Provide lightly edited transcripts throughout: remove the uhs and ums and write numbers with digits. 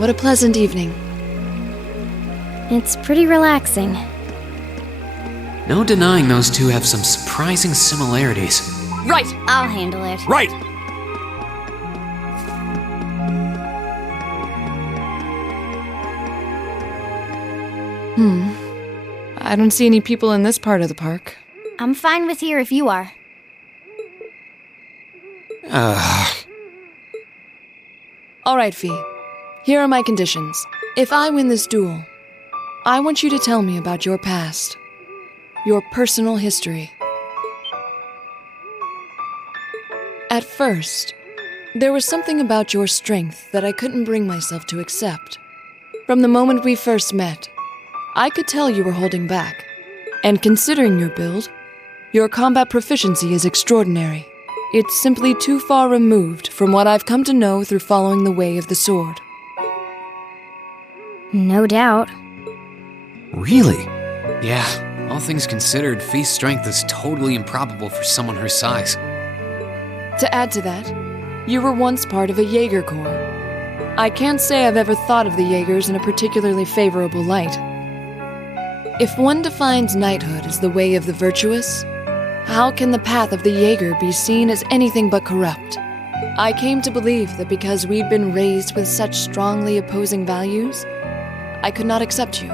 what a pleasant evening. It's pretty relaxing. No denying those two have some surprising similarities. Right! I'll handle it. Right! I don't see any people in this part of the park. I'm fine with here if you are. All right, Fee. Here are my conditions. If I win this duel, I want you to tell me about your past. Your personal history. At first, there was something about your strength that I couldn't bring myself to accept. From the moment we first met, I could tell you were holding back. And considering your build, your combat proficiency is extraordinary. It's simply too far removed from what I've come to know through following the way of the sword. No doubt. Really? Yeah, all things considered, Fee's strength is totally improbable for someone her size. To add to that, you were once part of a Jaeger Corps. I can't say I've ever thought of the Jaegers in a particularly favorable light. If one defines knighthood as the way of the virtuous, how can the path of the Jaeger be seen as anything but corrupt? I came to believe that because we'd been raised with such strongly opposing values, I could not accept you.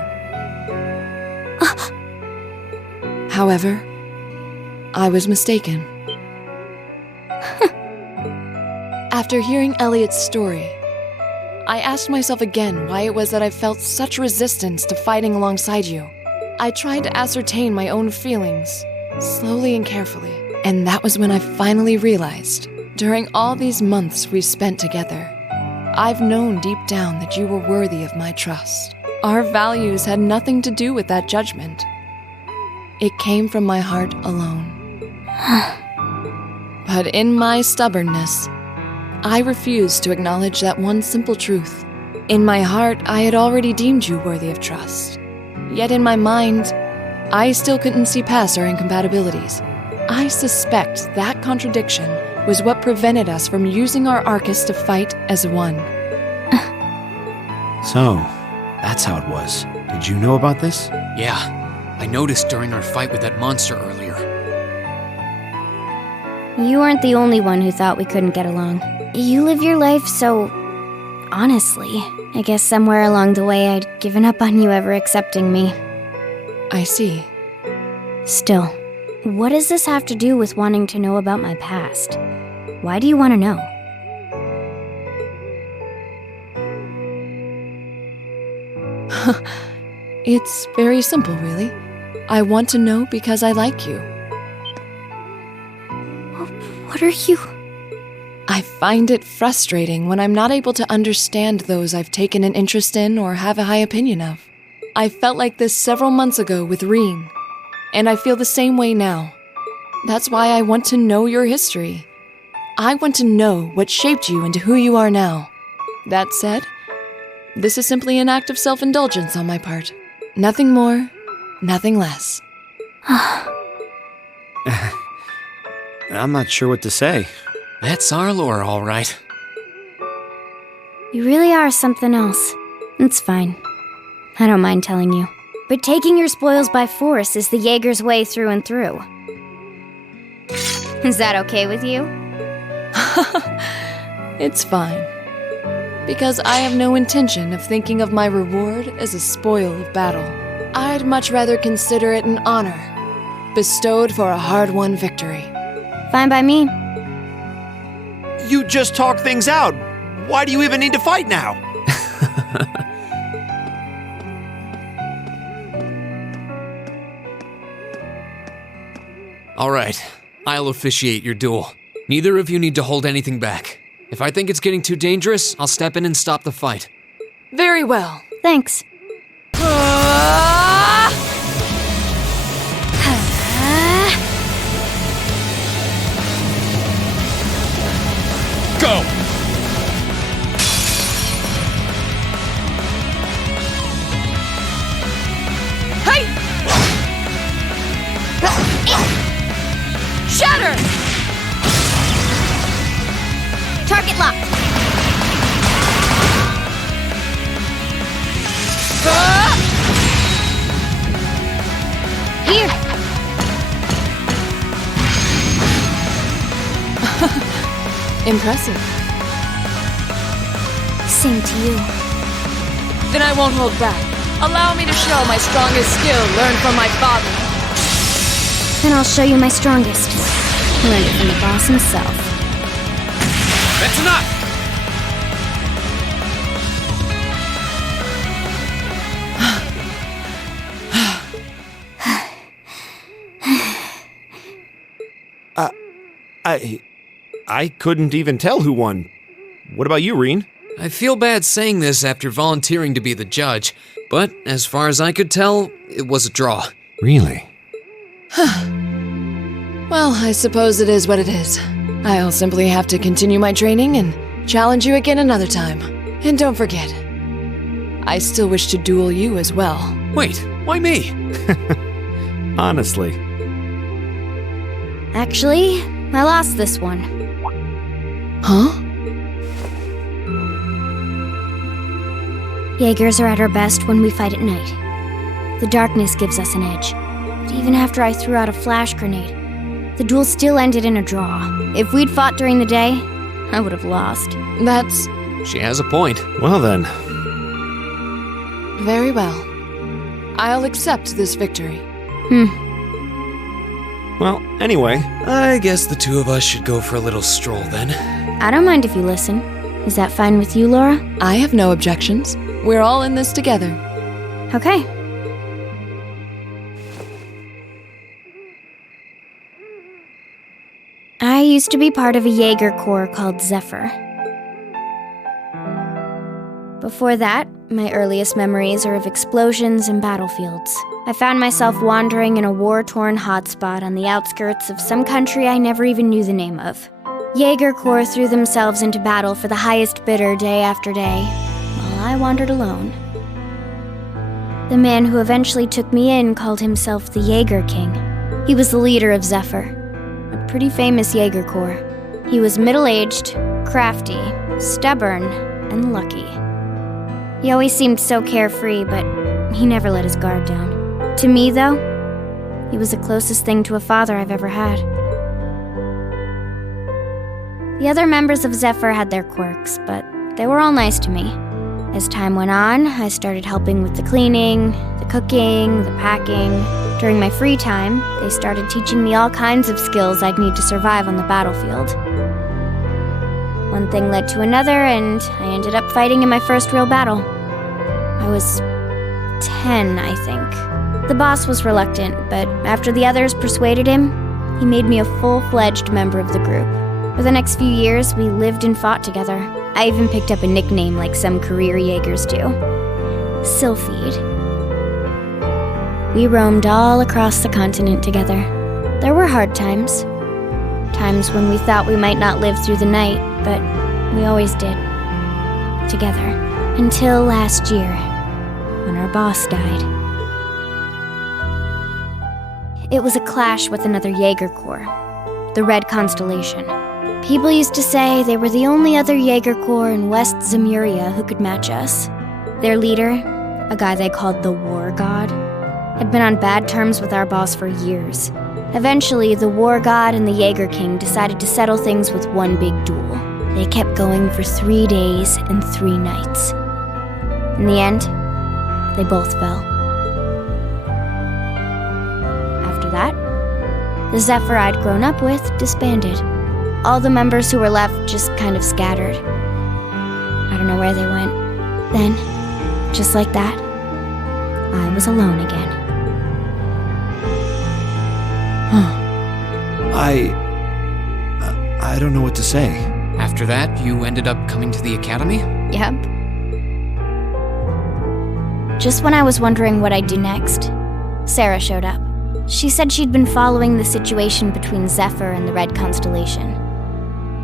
However, I was mistaken. After hearing Elliot's story, I asked myself again why it was that I felt such resistance to fighting alongside you. I tried to ascertain my own feelings, slowly and carefully, and that was when I finally realized, during all these months we spent together, I've known deep down that you were worthy of my trust. Our values had nothing to do with that judgment. It came from my heart alone. But in my stubbornness, I refused to acknowledge that one simple truth. In my heart, I had already deemed you worthy of trust. Yet in my mind, I still couldn't see past our incompatibilities. I suspect that contradiction was what prevented us from using our Arcus to fight as one. So, that's how it was. Did you know about this? Yeah, I noticed during our fight with that monster earlier. You weren't the only one who thought we couldn't get along. You live your life so... honestly. I guess somewhere along the way I'd given up on you ever accepting me. I see. Still, what does this have to do with wanting to know about my past? Why do you want to know? It's very simple, really. I want to know because I like you. What are you... I find it frustrating when I'm not able to understand those I've taken an interest in or have a high opinion of. I felt like this several months ago with Reen, and I feel the same way now. That's why I want to know your history. I want to know what shaped you into who you are now. That said, this is simply an act of self-indulgence on my part. Nothing more, nothing less. I'm not sure what to say. That's Arlor, all right. You really are something else. It's fine. I don't mind telling you. But taking your spoils by force is the Jaeger's way through and through. Is that okay with you? It's fine. Because I have no intention of thinking of my reward as a spoil of battle. I'd much rather consider it an honor, bestowed for a hard-won victory. Fine by me. You just talk things out. Why do you even need to fight now? All right, I'll officiate your duel. Neither of you need to hold anything back. If I think it's getting too dangerous, I'll step in and stop the fight. Very well. Thanks. Go! Hey! Shatter! Target lock. Impressive. Same to you. Then I won't hold back. Allow me to show my strongest skill learned from my father. Then I'll show you my strongest. Learn it from the boss himself. That's enough! I couldn't even tell who won. What about you, Reen? I feel bad saying this after volunteering to be the judge, but as far as I could tell, it was a draw. Really? Well, I suppose it is what it is. I'll simply have to continue my training and challenge you again another time. And don't forget, I still wish to duel you as well. Wait, why me? Honestly. Actually, I lost this one. Huh? Jaegers are at our best when we fight at night. The darkness gives us an edge. But even after I threw out a flash grenade, the duel still ended in a draw. If we'd fought during the day, I would have lost. That's She has a point. Well then. very well. I'll accept this victory. Well, anyway. I guess the two of us should go for a little stroll then. I don't mind if you listen. Is that fine with you, Laura? I have no objections. We're all in this together. Okay. I used to be part of a Jaeger Corps called Zephyr. Before that, my earliest memories are of explosions and battlefields. I found myself wandering in a war-torn hotspot on the outskirts of some country I never even knew the name of. Jaeger Corps threw themselves into battle for the highest bidder day after day, while I wandered alone. The man who eventually took me in called himself the Jaeger King. He was the leader of Zephyr, a pretty famous Jaeger Corps. He was middle-aged, crafty, stubborn, and lucky. He always seemed so carefree, but he never let his guard down. To me, though, he was the closest thing to a father I've ever had. The other members of Zephyr had their quirks, but they were all nice to me. As time went on, I started helping with the cleaning, the cooking, the packing. During my free time, they started teaching me all kinds of skills I'd need to survive on the battlefield. One thing led to another, and I ended up fighting in my first real battle. I was 10, I think. The boss was reluctant, but after the others persuaded him, he made me a full-fledged member of the group. For the next few years, we lived and fought together. I even picked up a nickname like some career Jaegers do. Sylphide. We roamed all across the continent together. There were hard times. Times when we thought we might not live through the night, but we always did. Together. Until last year, when our boss died. It was a clash with another Jaeger Corps, the Red Constellation. People used to say they were the only other Jaeger Corps in West Zemuria who could match us. Their leader, a guy they called the War God, had been on bad terms with our boss for years. Eventually, the War God and the Jaeger King decided to settle things with one big duel. They kept going for 3 days and 3 nights. In the end, they both fell. After that, the Zephyr I'd grown up with disbanded. All the members who were left just kind of scattered. I don't know where they went. Then, just like that, I was alone again. I don't know what to say. After that, you ended up coming to the academy? Yep. Just when I was wondering what I'd do next, Sarah showed up. She said she'd been following the situation between Zephyr and the Red Constellation.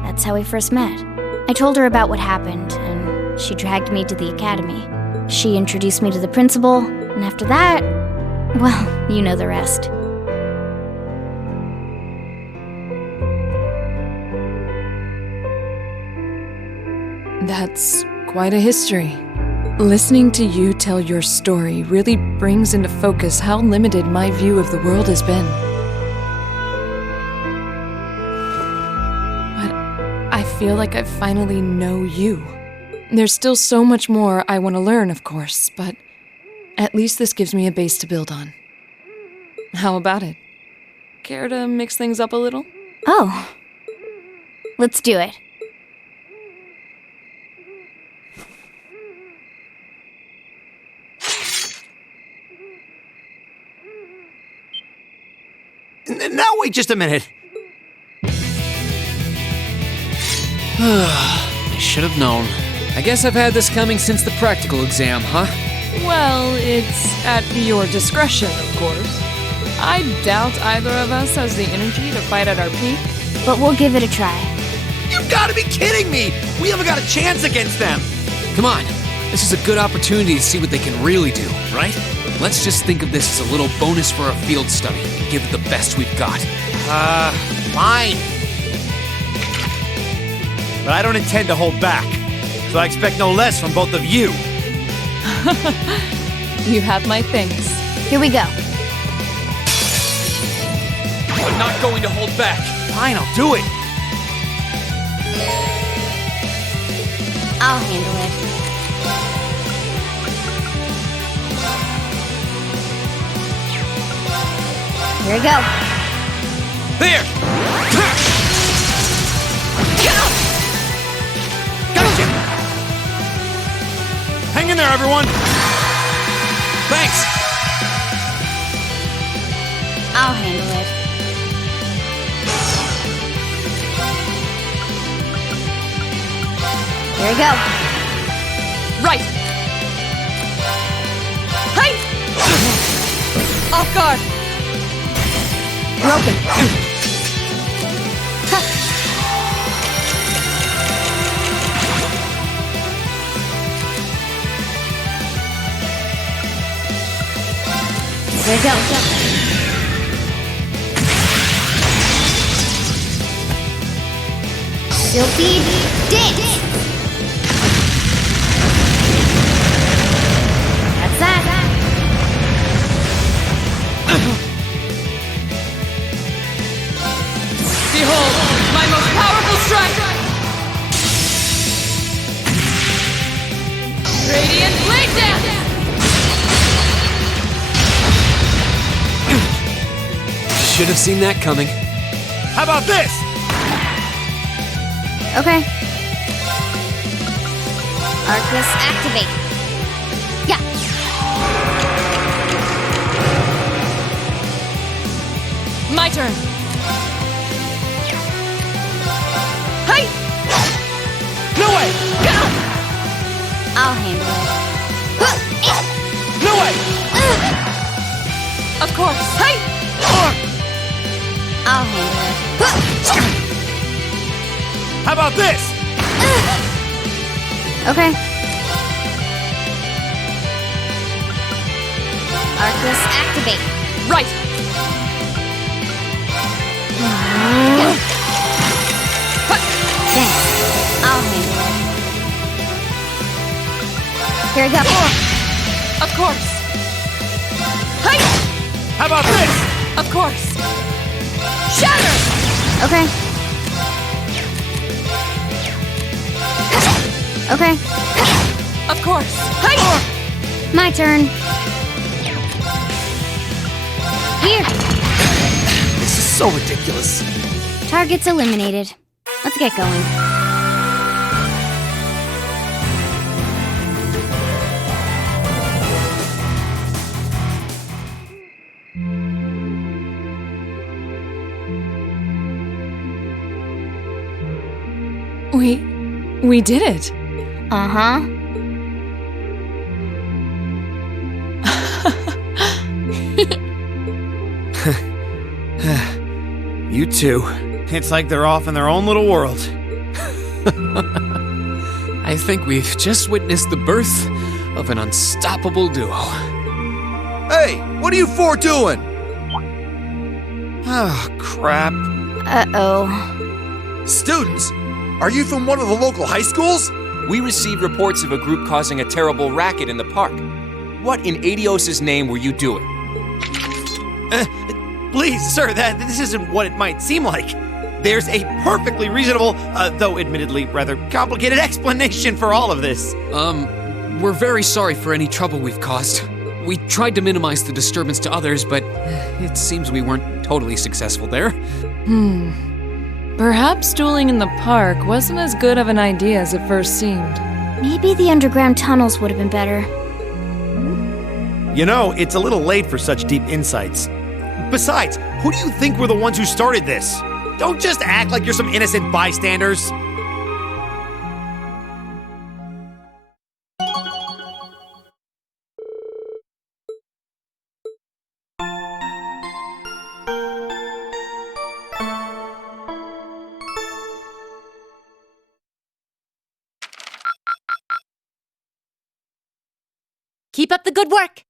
That's how we first met. I told her about what happened, and she dragged me to the academy. She introduced me to the principal, and after that, well, you know the rest. That's quite a history. Listening to you tell your story really brings into focus how limited my view of the world has been. But I feel like I finally know you. There's still so much more I want to learn, of course, but at least this gives me a base to build on. How about it? Care to mix things up a little? Oh. Let's do it. Now wait just a minute. I should have known. I guess I've had this coming since the practical exam, huh? Well, it's at your discretion, of course. I doubt either of us has the energy to fight at our peak. But we'll give it a try. You've got to be kidding me! We haven't got a chance against them! Come on. This is a good opportunity to see what they can really do, right? Let's just think of this as a little bonus for our field study and give it the best we've got. Fine. But I don't intend to hold back, so I expect no less from both of you. You have my thanks. Here we go. I'm not going to hold back. Fine, I'll do it. I'll handle it. Here we go. There! Gotcha! Hang in there, everyone! Thanks! I'll handle it. Here we go. Right! Hey! Off guard! Broken. Here we go. Silphy dance. That's that. Behold, my most powerful strike! Radiant Blade Dance! Should have seen that coming. How about this? Okay. Arcus activate. Yeah. My turn. Hey! No way! I'll handle it. No way! Of course. Hey! I'll handle it. How about this? Okay. Arcus activate. Right! Thanks. I'll handle it. Here we go. Of course. Hey! How about this? Of course. Shatter! Okay. Okay. Of course. Hey! My turn. Here. This is so ridiculous. Target's eliminated. Let's get going. We did it. Uh-huh. You two. It's like they're off in their own little world. I think we've just witnessed the birth of an unstoppable duo. Hey, what are you four doing? Oh, crap. Uh-oh. Students, are you from one of the local high schools? We received reports of a group causing a terrible racket in the park. What in Adios' name were you doing? Please, sir, this isn't what it might seem like. There's a perfectly reasonable, though admittedly rather complicated explanation for all of this. We're very sorry for any trouble we've caused. We tried to minimize the disturbance to others, but it seems we weren't totally successful there. Perhaps dueling in the park wasn't as good of an idea as it first seemed. Maybe the underground tunnels would have been better. You know, it's a little late for such deep insights. Besides, who do you think were the ones who started this? Don't just act like you're some innocent bystanders. Keep up the good work!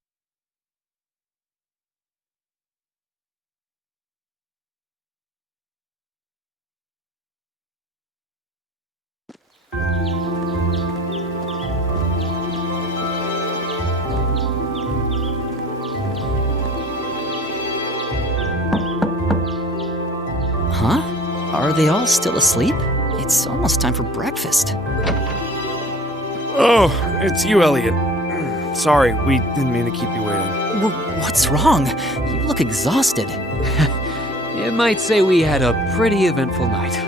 Huh? Are they all still asleep? It's almost time for breakfast. Oh, it's you, Elliot. Sorry, we didn't mean to keep you waiting. What's wrong? You look exhausted. You might say we had a pretty eventful night.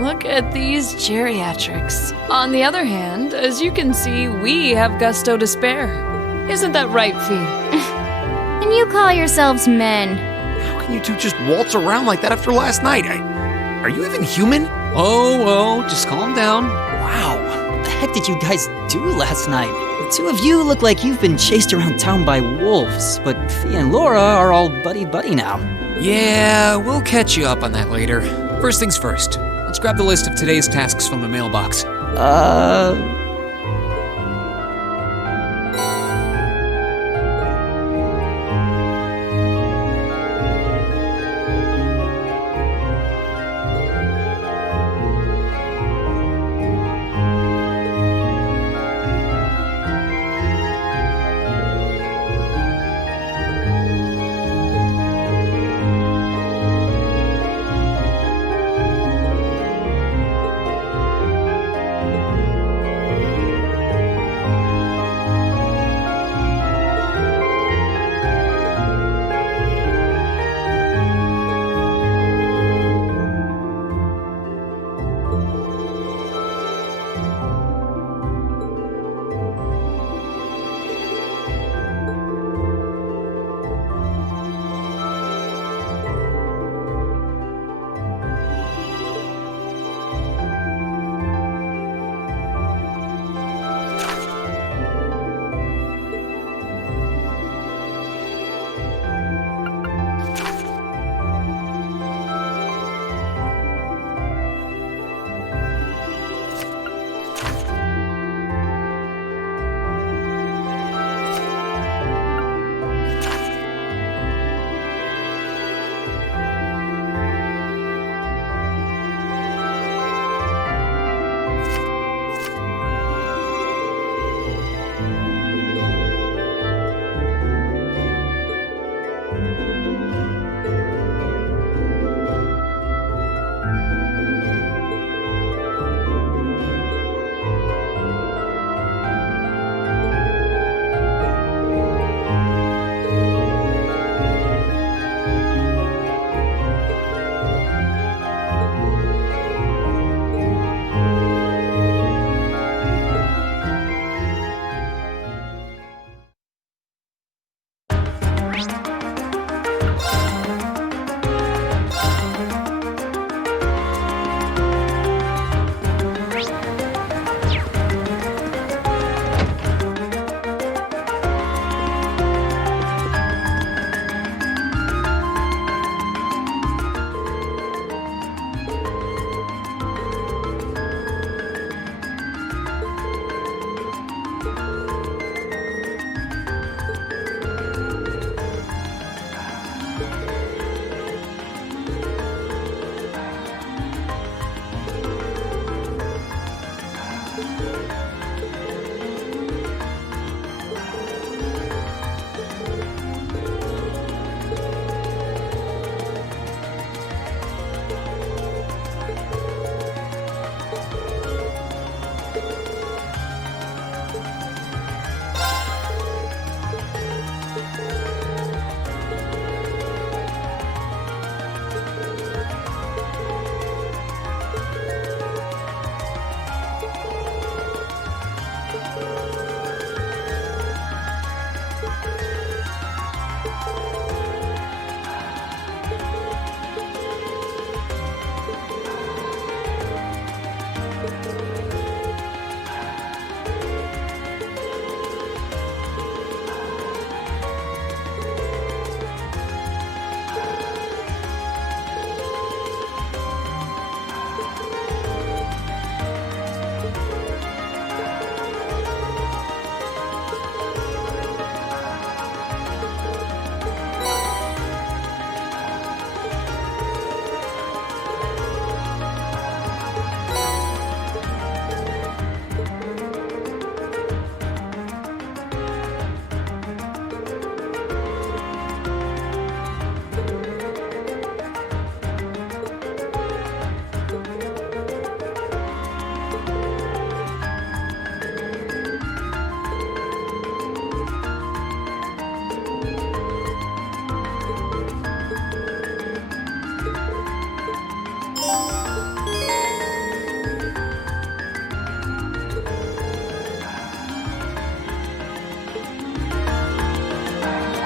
Look at these geriatrics. On the other hand, as you can see, we have gusto to spare. Isn't that right, Fee? And you call yourselves men. How can you two just waltz around like that after last night? Are you even human? Oh, just calm down. Wow, what the heck did you guys do last night? The two of you look like you've been chased around town by wolves, but Fee and Laura are all buddy-buddy now. Yeah, we'll catch you up on that later. First things first, let's grab the list of today's tasks from the mailbox.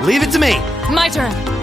Leave it to me. My turn.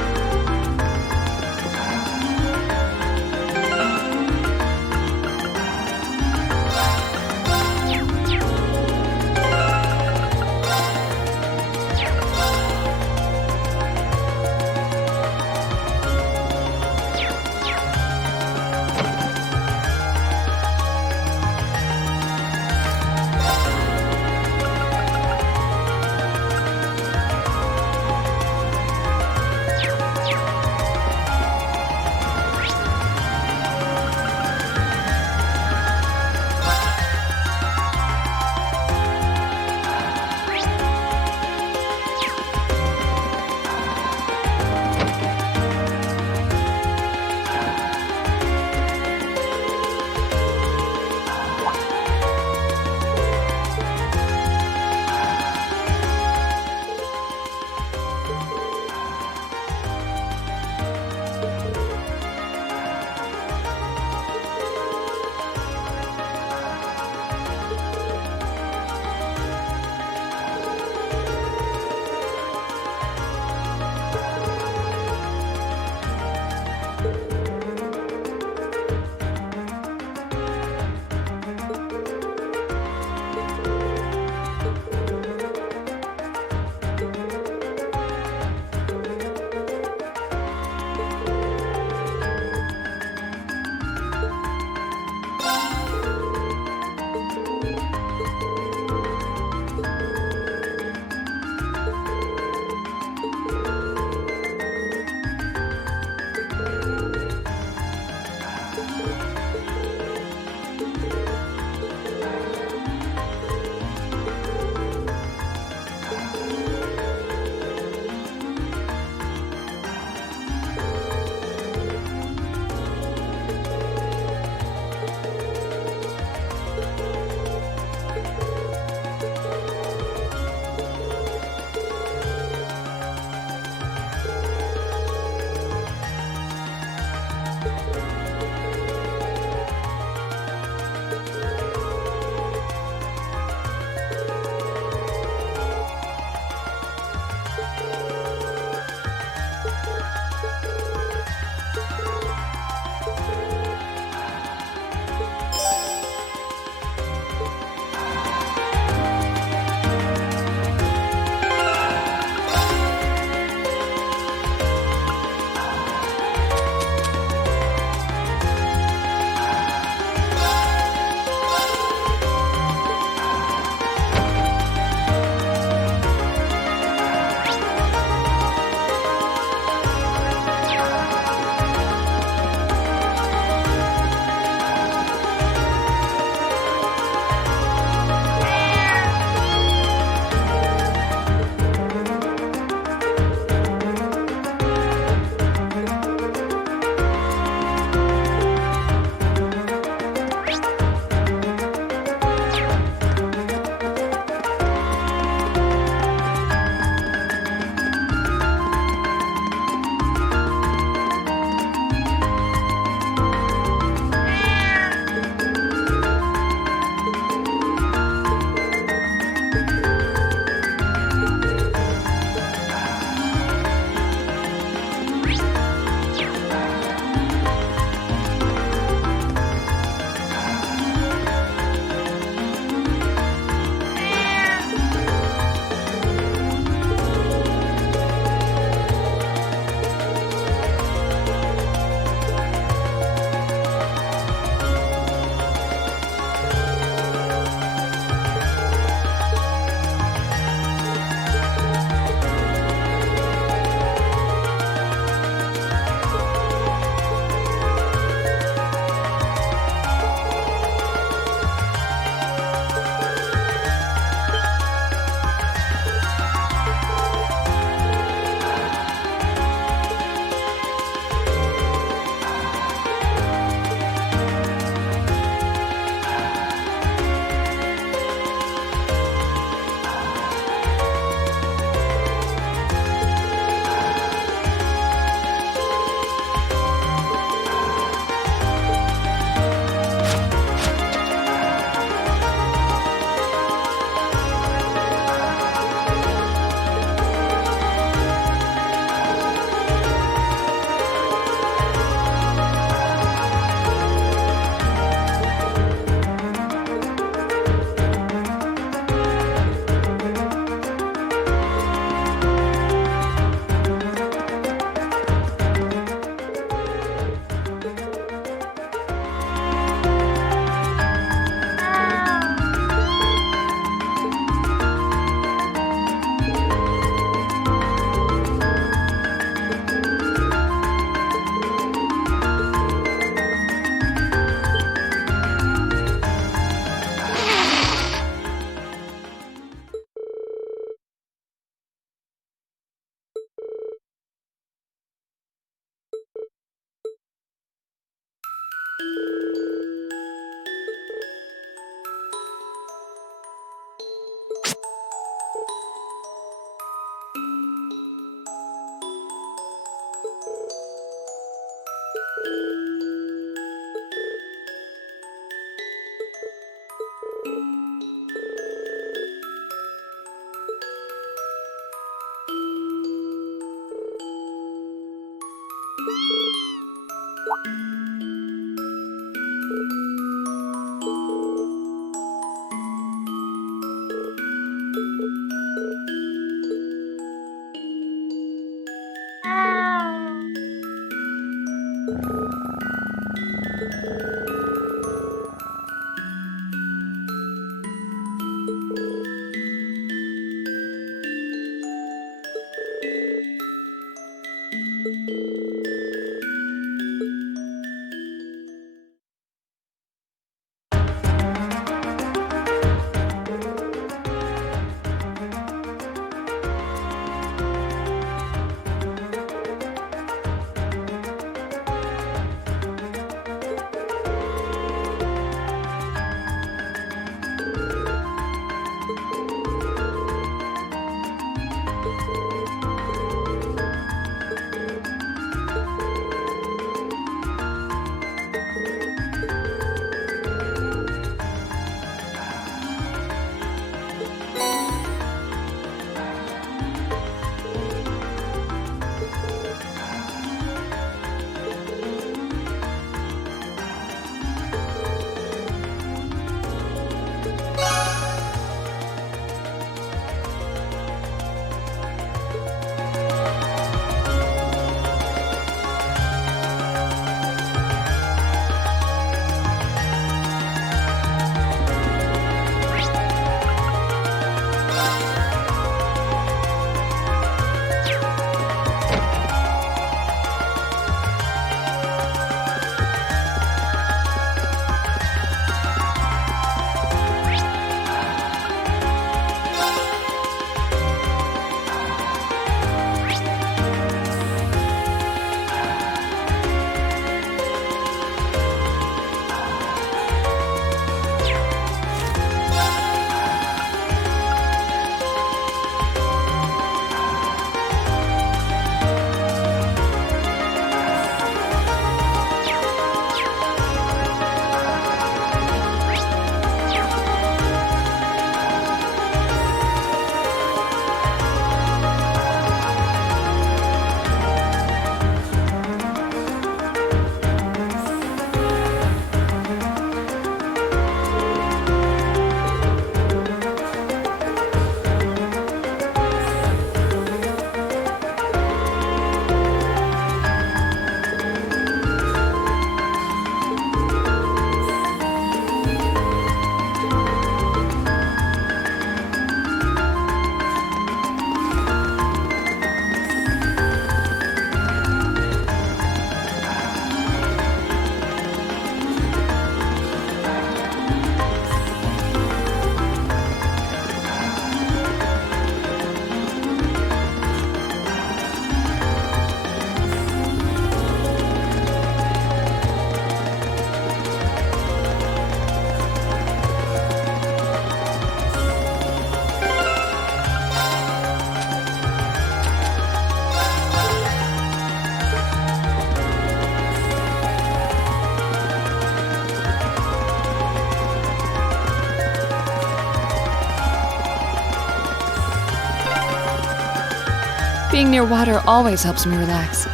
Being near water always helps me relax.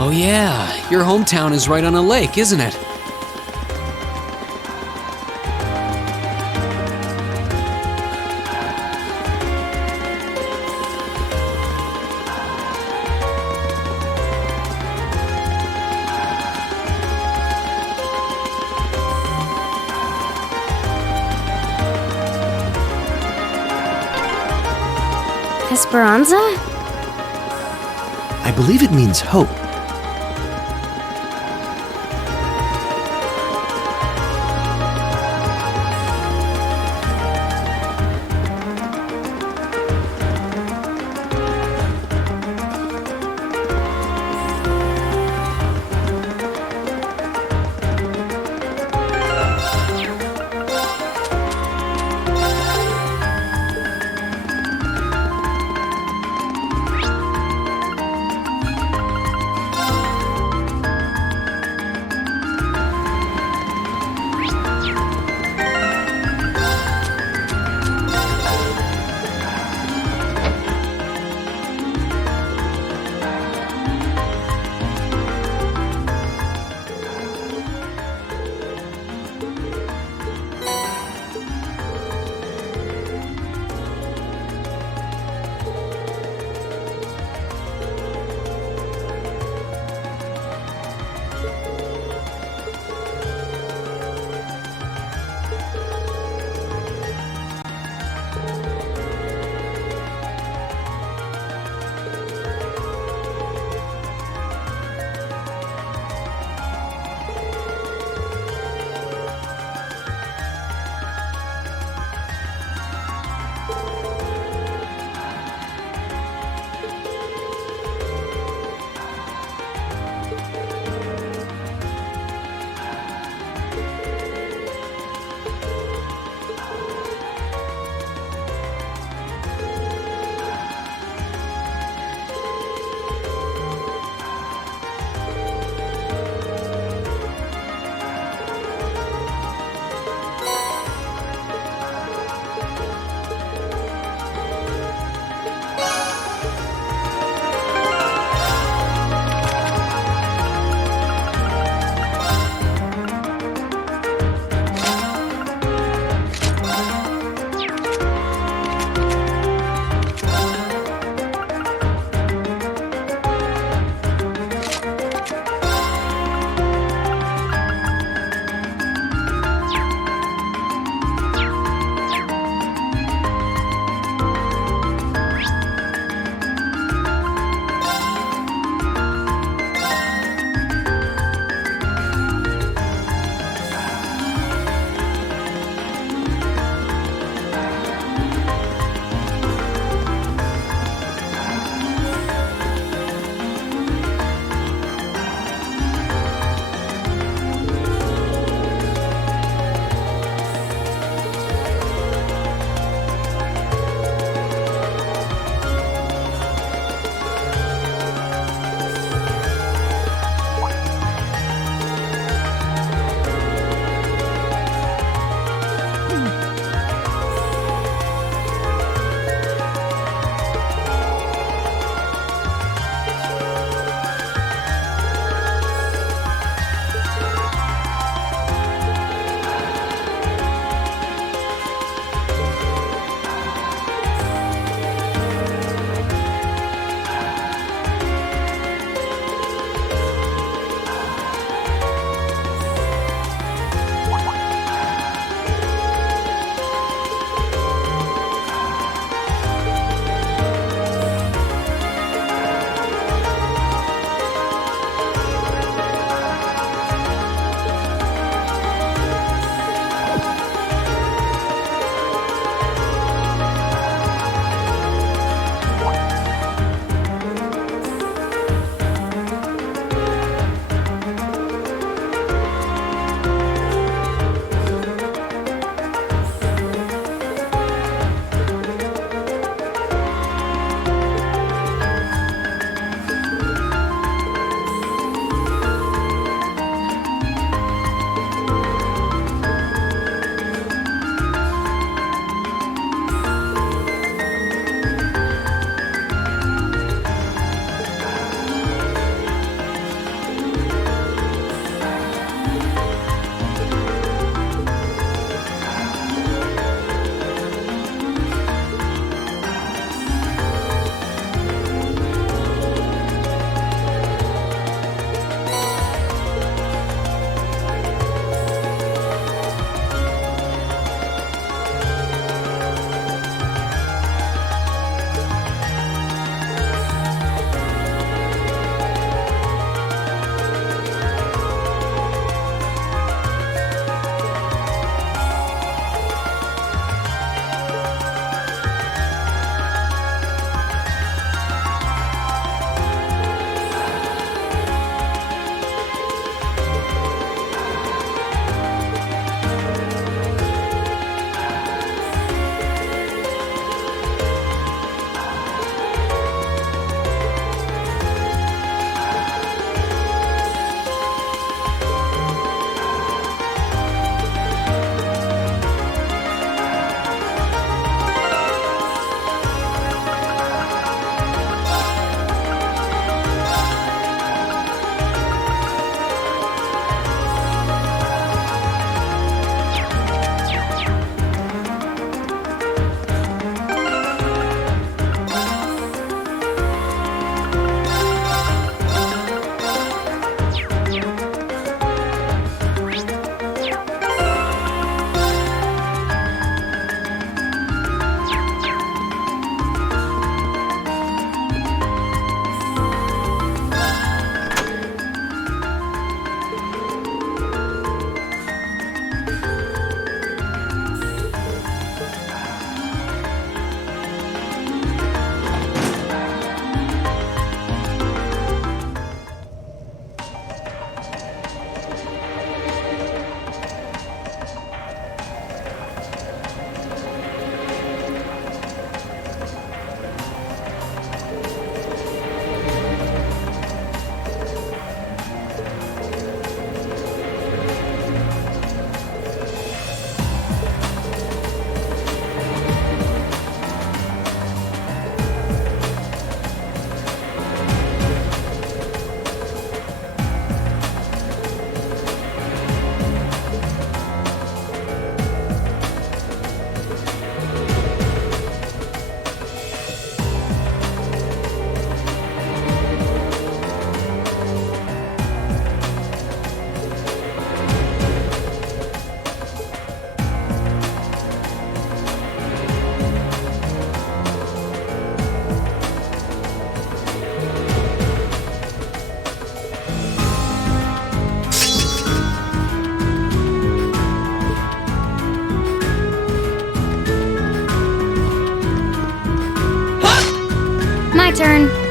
Oh yeah, your hometown is right on a lake, isn't it? Esperanza? I believe it means hope.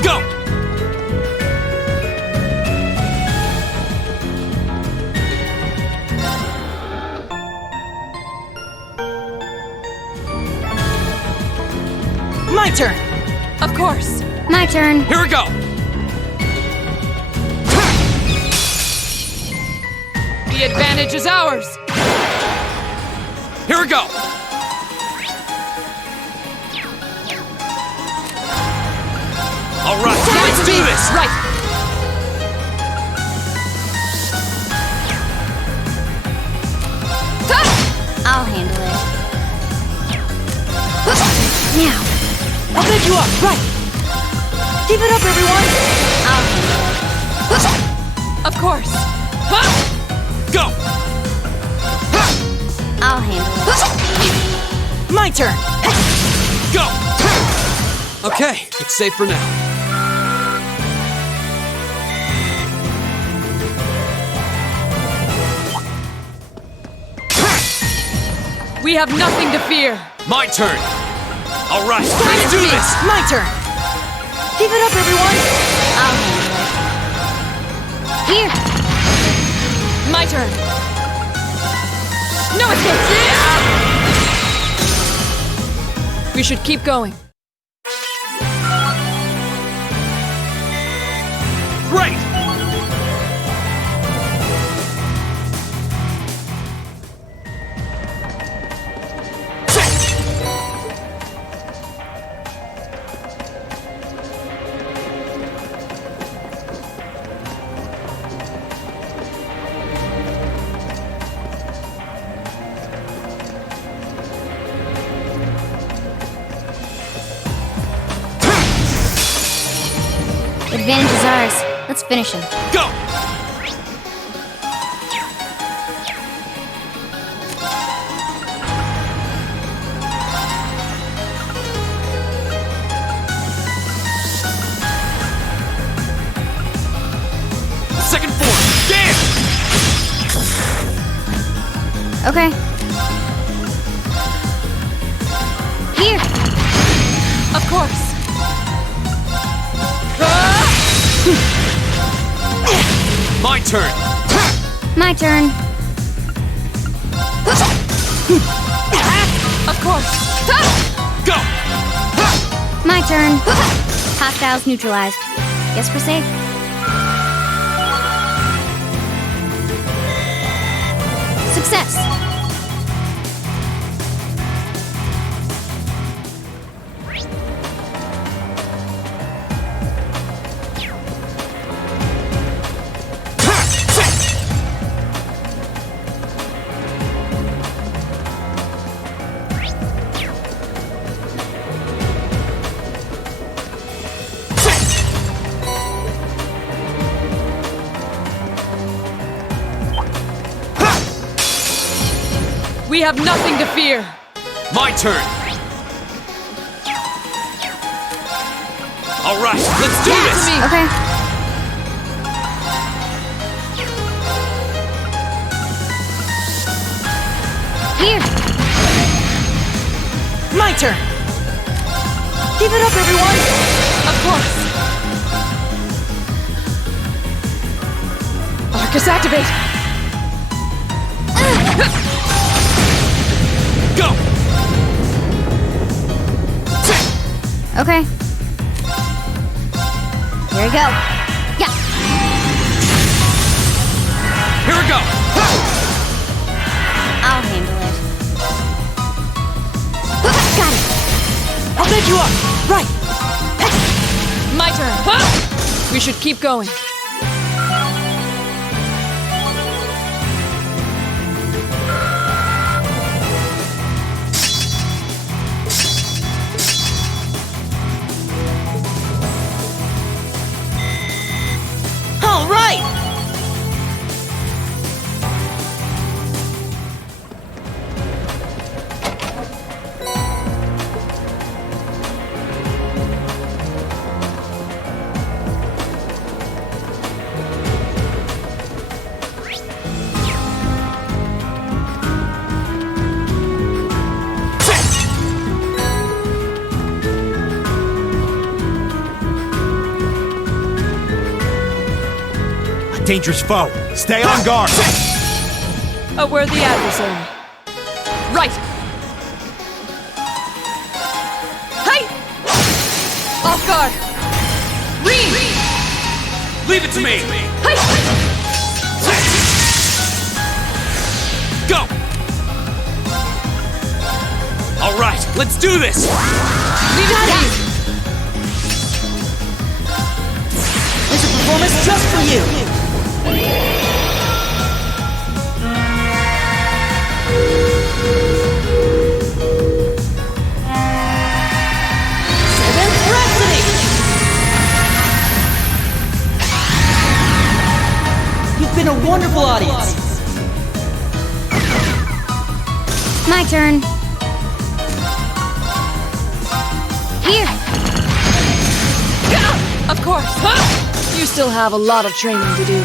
Go! My turn. Of course. My turn. Here we go! The advantage is ours. Here we go! All right, let's do this! Right. I'll handle it. Now, I'll bed you up. Right. Keep it up, everyone. I'll handle Of course. Go! it. I'll handle it. My turn. Go! Okay, it's safe for now. We have nothing to fear. My turn! All right, let's do this! My turn. Keep it up, everyone. I'll handle it. Here. My turn. No escape. We should keep going. Great! Advantage is ours. Let's finish him. Go! Second form, dance! Okay. Here. Of course. My turn! My turn. Of course. Go! My turn. Hostiles neutralized. Guess we're safe. Success. We have nothing to fear. My turn! All right, let's do this! Me. Okay. Here. My turn. Keep it up, everyone. Of course. Arcus activate. Go! Okay. Here we go. Yeah. Here we go! I'll handle it. Got it. I'll bed you up. Right. My turn. We should keep going. All right. dangerous foe. Stay on guard. A worthy adversary. Right! Hey! Off guard! Ream! Leave it to me! Hey! Go! All right, let's do this! There's a performance just for you! Seventh Rhapsody! You've been a wonderful audience! My turn. Here. Of course! You still have a lot of training to do.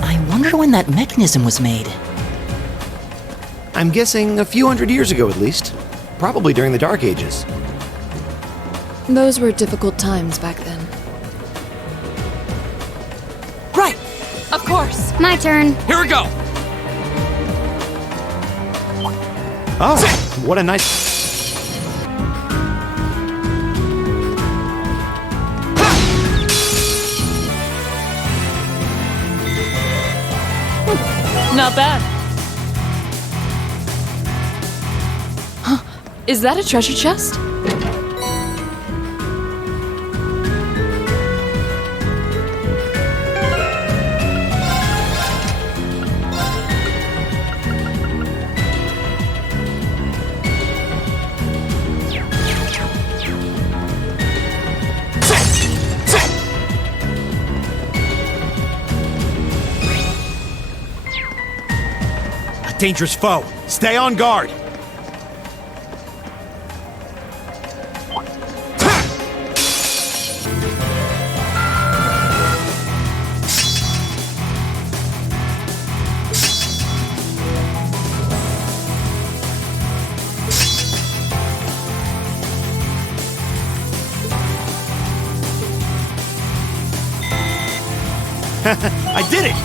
I wonder when that mechanism was made. I'm guessing a few hundred years ago at least. Probably during the Dark Ages. Those were difficult times back then. Right! Of course! My turn. Here we go! Oh, what a nice... Not bad. Huh? Is that a treasure chest? Dangerous foe. Stay on guard. I did it!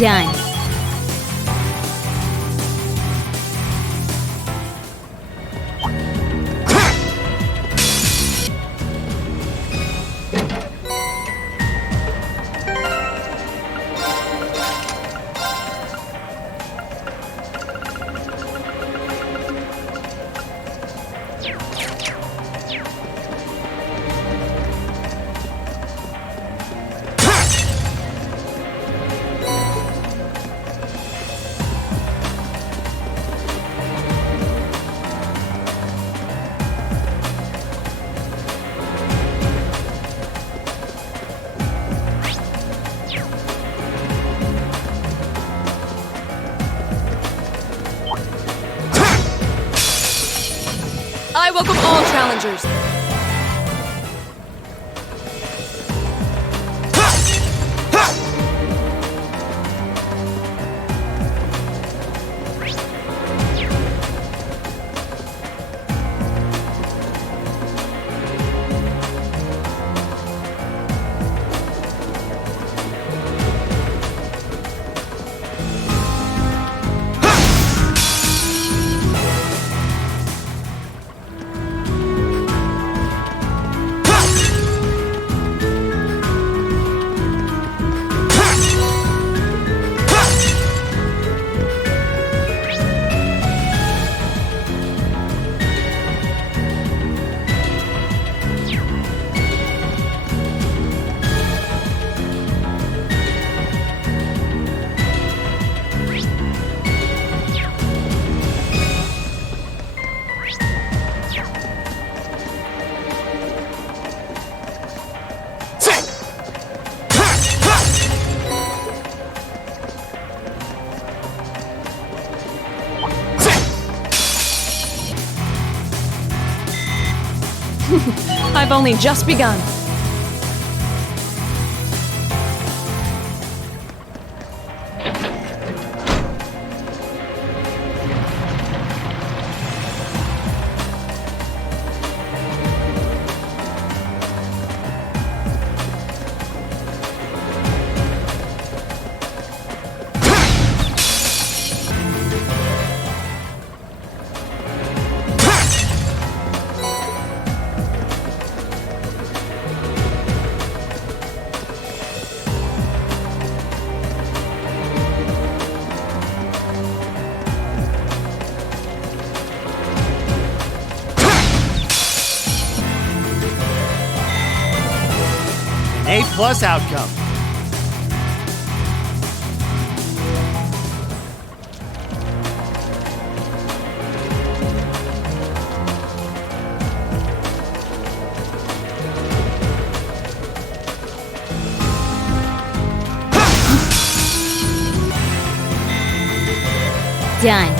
Done. I welcome all challengers. I've only just begun. A+ outcome. Done.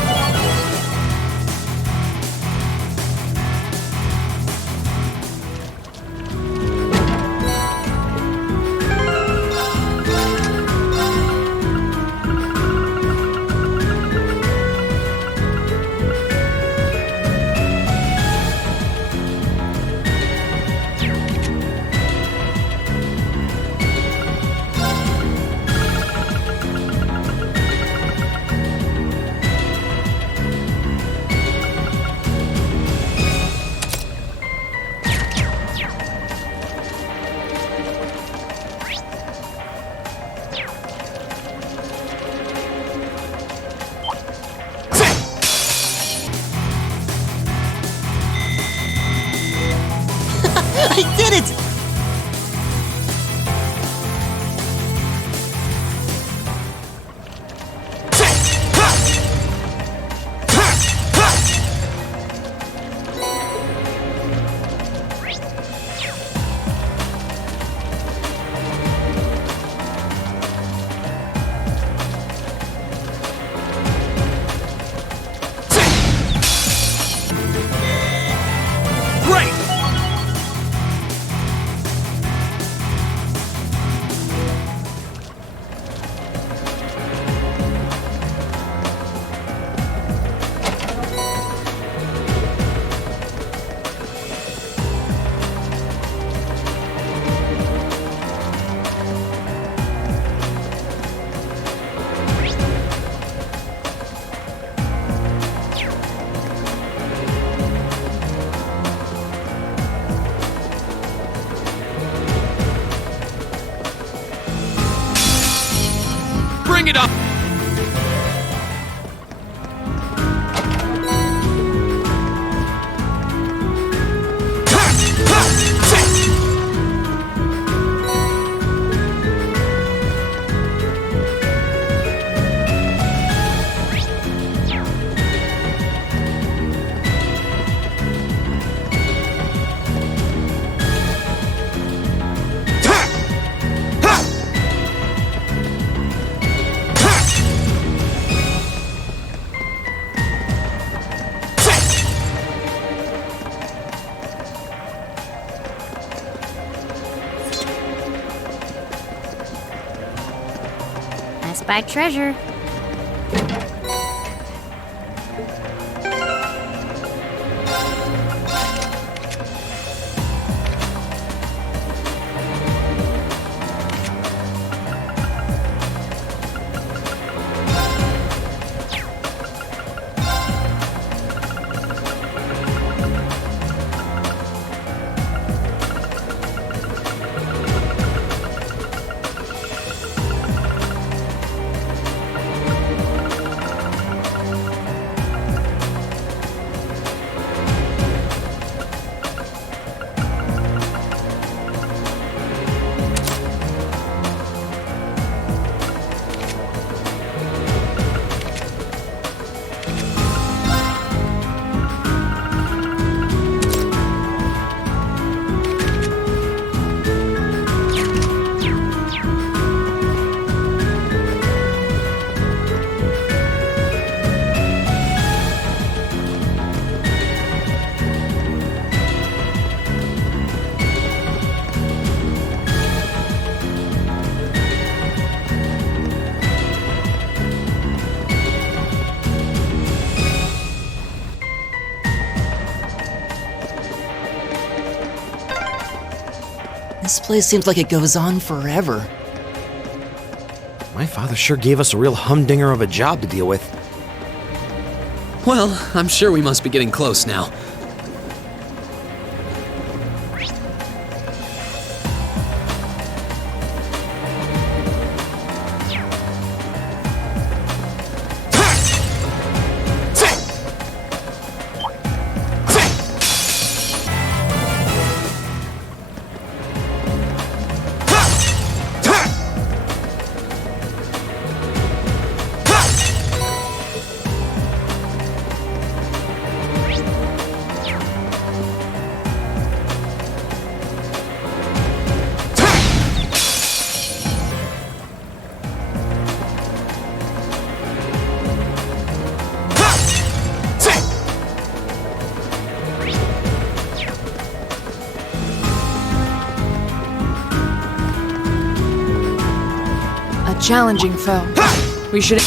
I did it! Great! Bring it up! Bye, treasure. This place seems like it goes on forever. My father sure gave us a real humdinger of a job to deal with. Well, I'm sure we must be getting close now. Challenging foe. We should.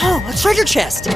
Oh, a treasure chest!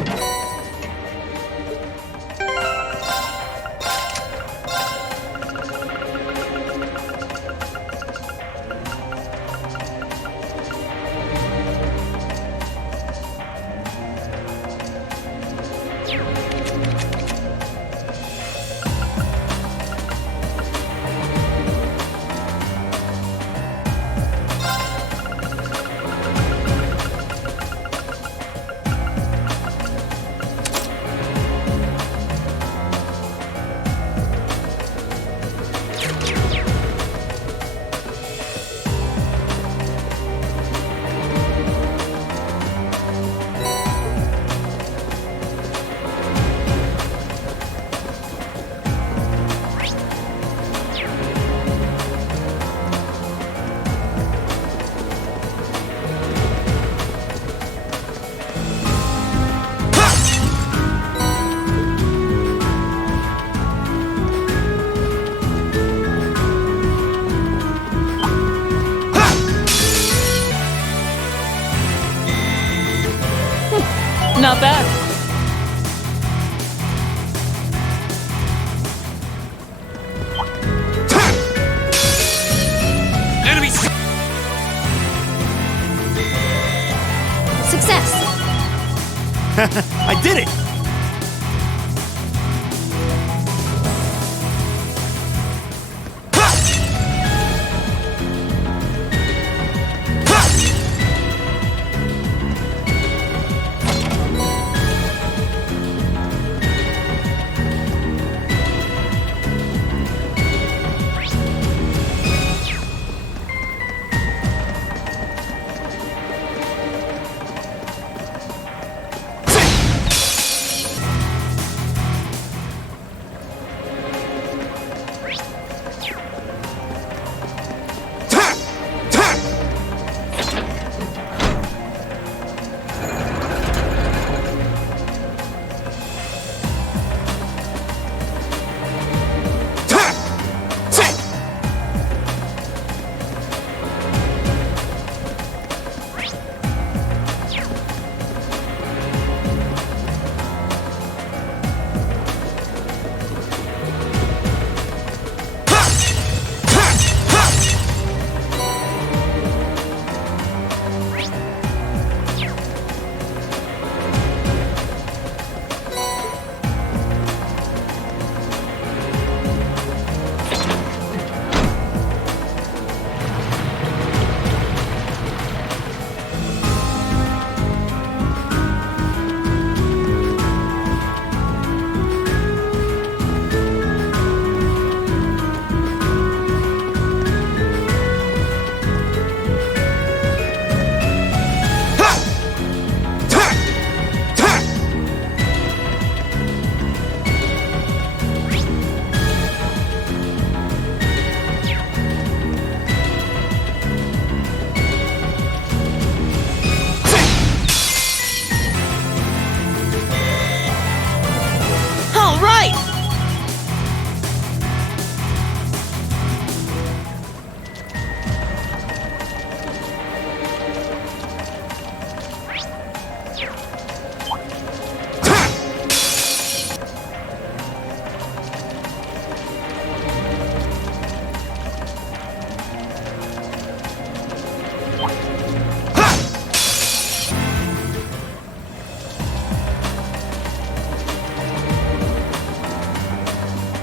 Not bad. Enemy! Success! I did it!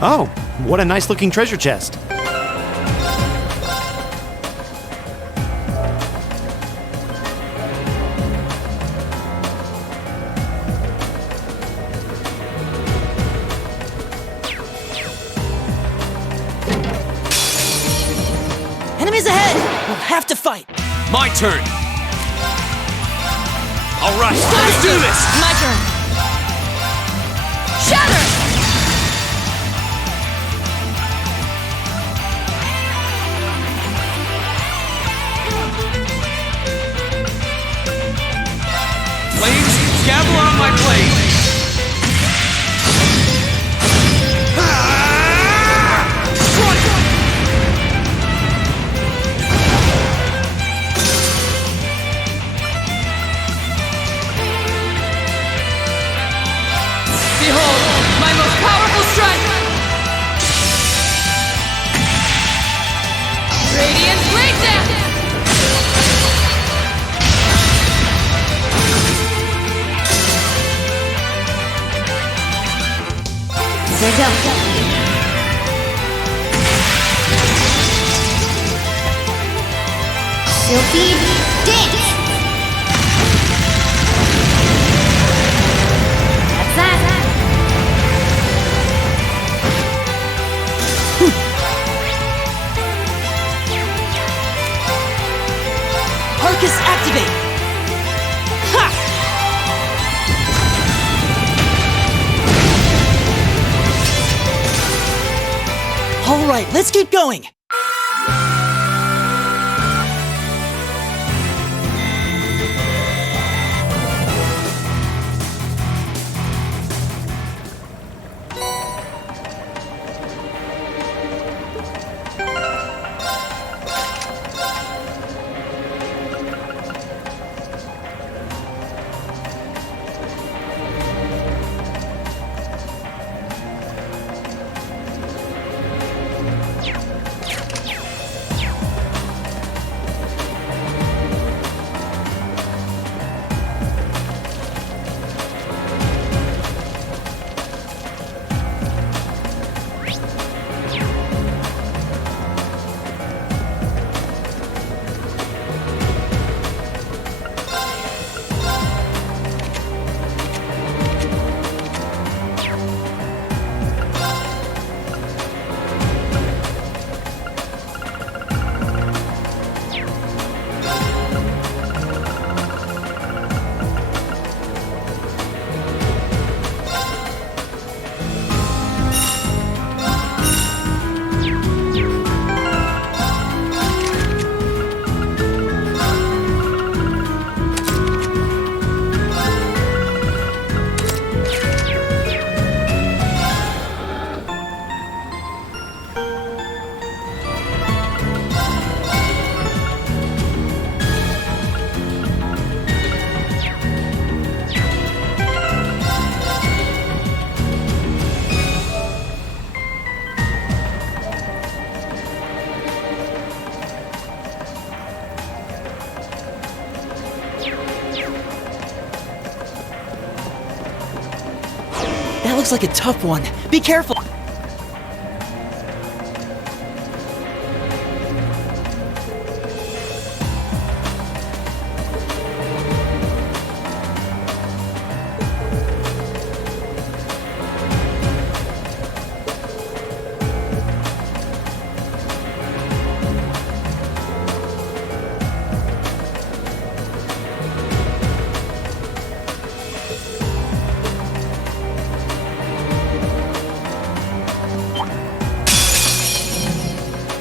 Oh, what a nice looking treasure chest. Enemies ahead! We'll have to fight! My turn! Alright, let's do this! My turn. Shatter! Flames, gather on my blade! Behold, my most powerful strike! Radiant Blade Dance! There you go. Silphy dance! That's that. Arcus activate! Ha! All right, let's keep going. That looks like a tough one. Be careful!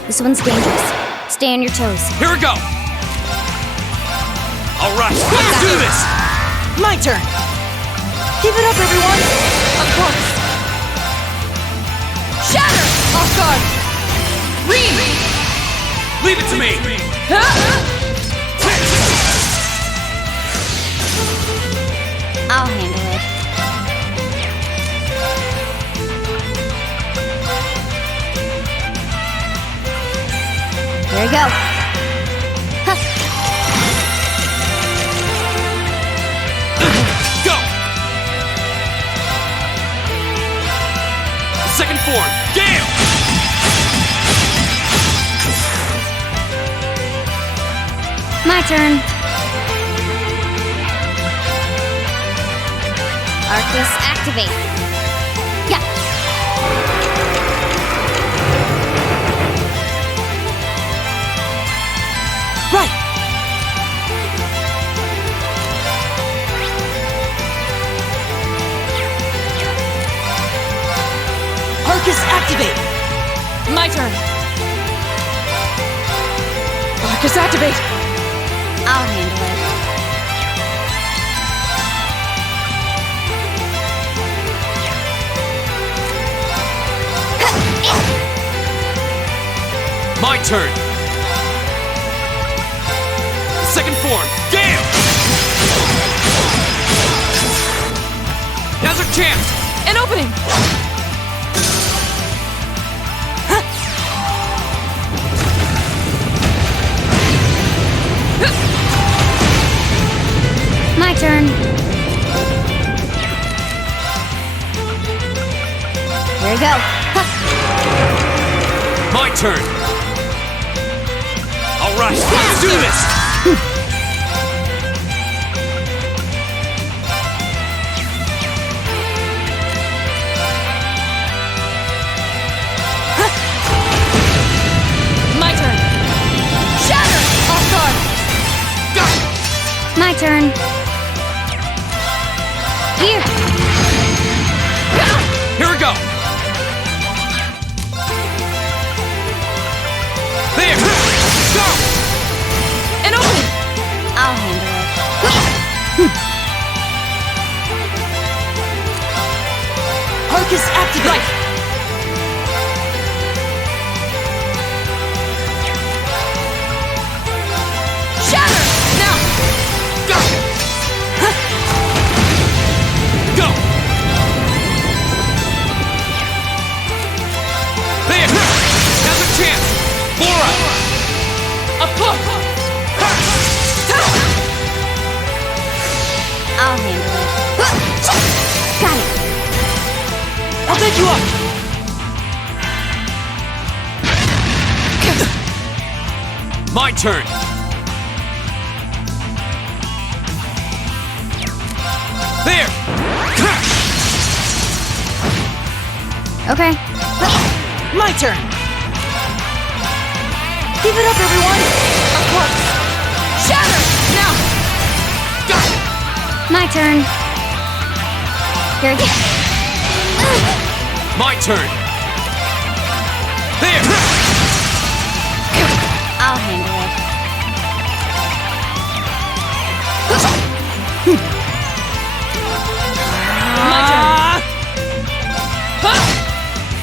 This one's dangerous. Stay on your toes. Here we go! Alright, let's do this! My turn! Give it up, everyone! Of course. Shatter! Off guard! Ream! Leave it to me! I'll handle it. There you go. Huh. Go! Second form, turn. Arcus, activate. Yeah. Right! Arcus, activate! My turn. Arcus, activate. I'll handle it. My turn. Second form. Gale! Now's our chance. An opening. My turn. Here we go. My turn. All right, let's do this. My turn. Shatter. Off guard. My turn. Here. Here we go. There. Go. An opening. I'll handle it. Arcus, activate! Right. Shatter. Now. Go. Go. There. Now's a chance. Laura. A hook. I'll handle it. Got it. I'll take you up! My turn. There. Okay. My turn! Give it up, everyone! Of course. Shatter. Now. My turn. Here we go. My turn. There. I'll handle it. My turn.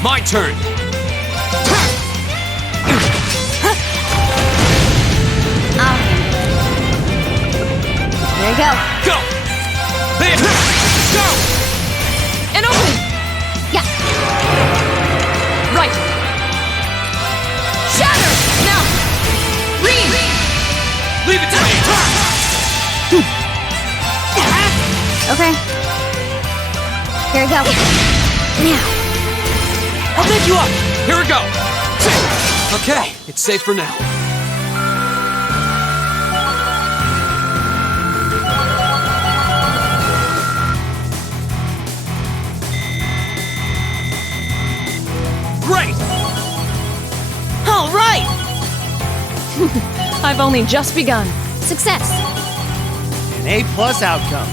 My turn. I'll handle it. Here we go. Go. There. Go. An opening. Yeah. Right. Shatter. Now. Read. Leave it to me. Okay. Here we go. Now. I'll take you up! Here we go. Okay, it's safe for now. Great! All right! I've only just begun. Success. An A+ outcome.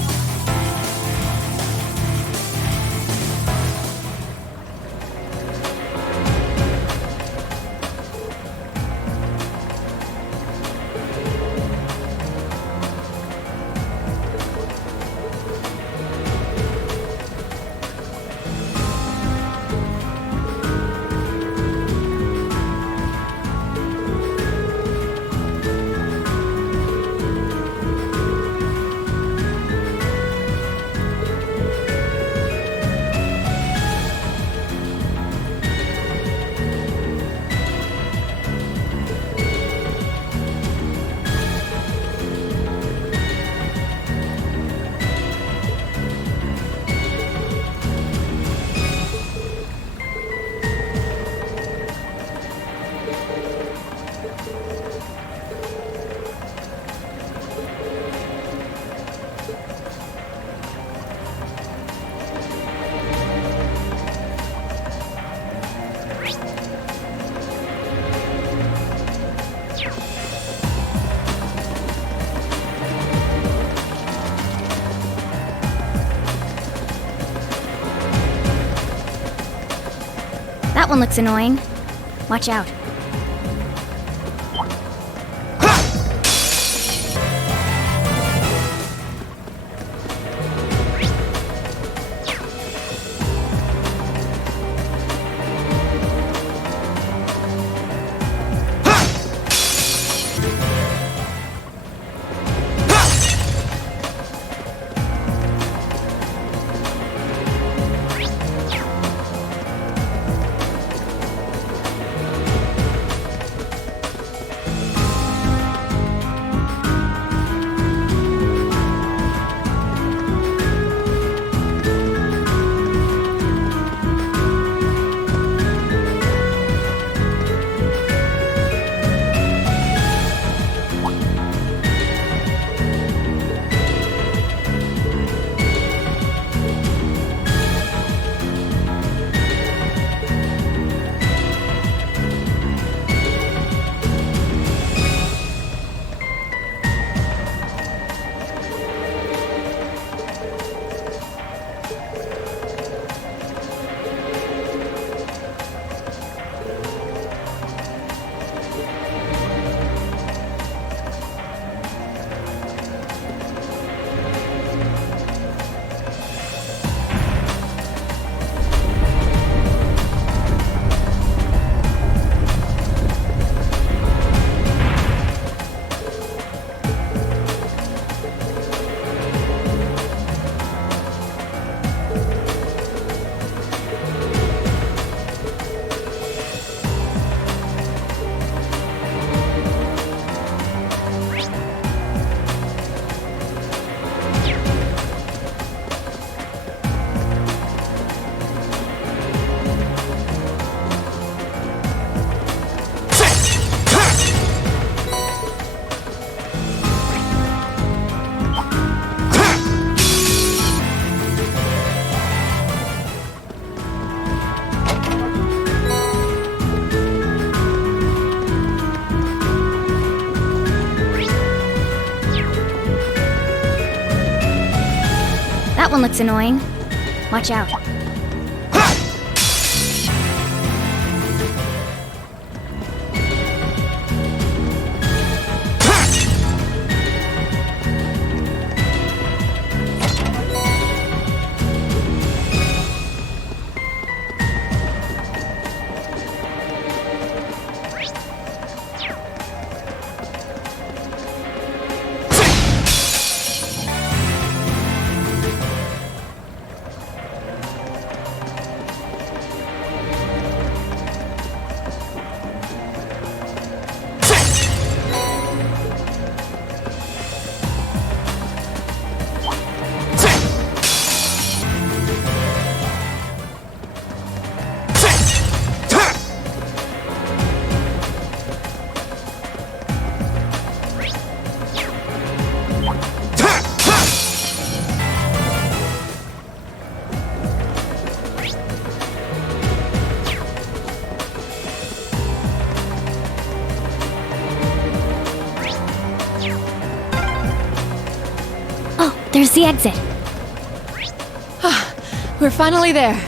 one looks annoying. Watch out. That one looks annoying. Watch out. There's the exit. We're finally there.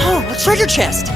Oh, a treasure chest!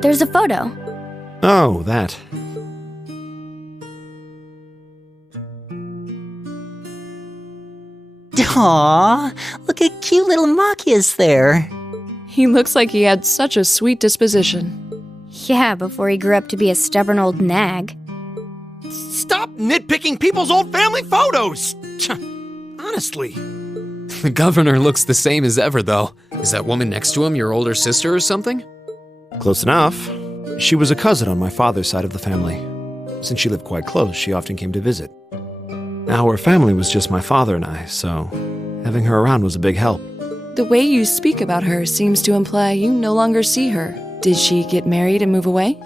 There's a photo. Oh, that. Aww, look at cute little Machias there. He looks like he had such a sweet disposition. Yeah, before he grew up to be a stubborn old nag. Stop nitpicking people's old family photos! Honestly. The governor looks the same as ever, though. Is that woman next to him your older sister or something? Close enough. She was a cousin on my father's side of the family. Since she lived quite close, she often came to visit. Our family was just my father and I, so having her around was a big help. The way you speak about her seems to imply you no longer see her. Did she get married and move away?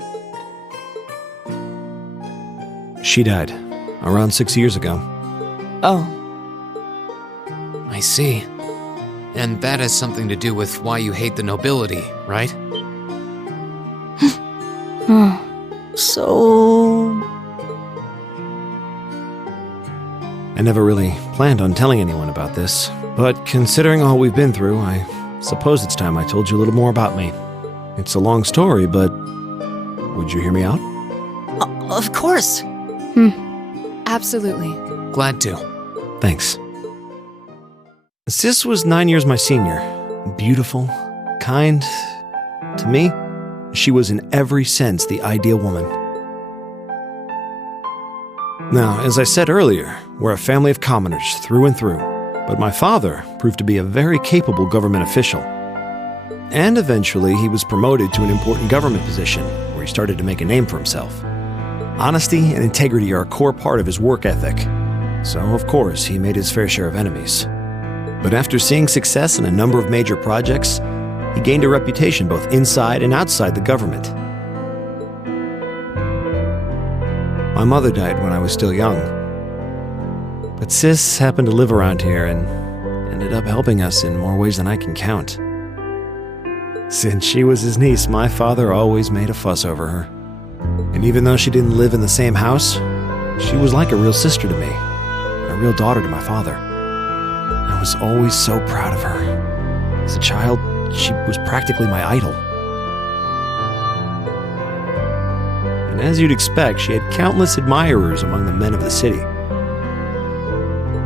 She died around 6 years ago. Oh, I see. And that has something to do with why you hate the nobility, right? So... I never really planned on telling anyone about this, but considering all we've been through, I suppose it's time I told you a little more about me. It's a long story, but would you hear me out? Of course. absolutely. Glad to. Thanks. Sis was 9 years my senior. Beautiful, kind. To me, she was in every sense the ideal woman. Now, as I said earlier, we're a family of commoners through and through, but my father proved to be a very capable government official. And eventually, he was promoted to an important government position, where he started to make a name for himself. Honesty and integrity are a core part of his work ethic, so of course, he made his fair share of enemies. But after seeing success in a number of major projects, he gained a reputation both inside and outside the government. My mother died when I was still young. But Sis happened to live around here and ended up helping us in more ways than I can count. Since she was his niece, my father always made a fuss over her. And even though she didn't live in the same house, she was like a real sister to me, a real daughter to my father. I was always so proud of her. As a child, she was practically my idol. And as you'd expect, she had countless admirers among the men of the city.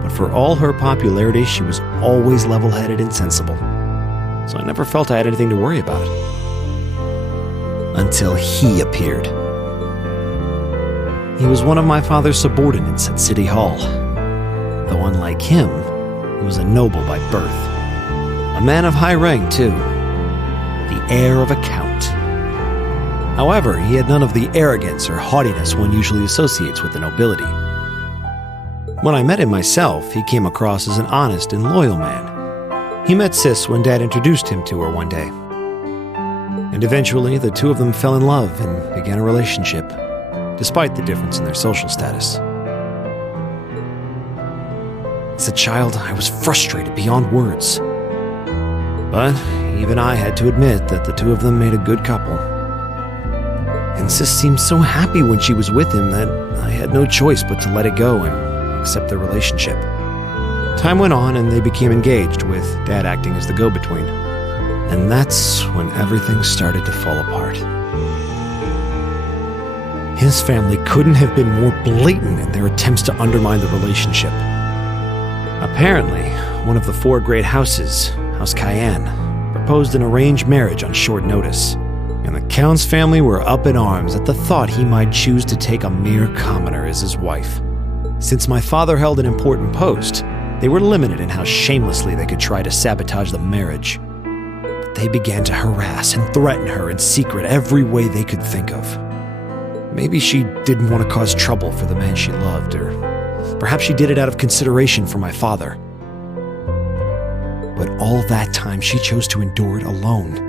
But for all her popularity, she was always level-headed and sensible. So I never felt I had anything to worry about. Until he appeared. He was one of my father's subordinates at City Hall. Though unlike him, he was a noble by birth. A man of high rank, too. The heir of a count. However, he had none of the arrogance or haughtiness one usually associates with the nobility. When I met him myself, he came across as an honest and loyal man. He met Sis when Dad introduced him to her one day. And eventually, the two of them fell in love and began a relationship, despite the difference in their social status. As a child, I was frustrated beyond words. But even I had to admit that the two of them made a good couple. And Sis seemed so happy when she was with him that I had no choice but to let it go and accept their relationship. Time went on and they became engaged, with Dad acting as the go-between. And that's when everything started to fall apart. His family couldn't have been more blatant in their attempts to undermine the relationship. Apparently, one of the four great houses, House Cayenne, proposed an arranged marriage on short notice, and the Count's family were up in arms at the thought he might choose to take a mere commoner as his wife. Since my father held an important post, they were limited in how shamelessly they could try to sabotage the marriage. But they began to harass and threaten her in secret every way they could think of. Maybe she didn't want to cause trouble for the man she loved, or perhaps she did it out of consideration for my father. But all that time, she chose to endure it alone.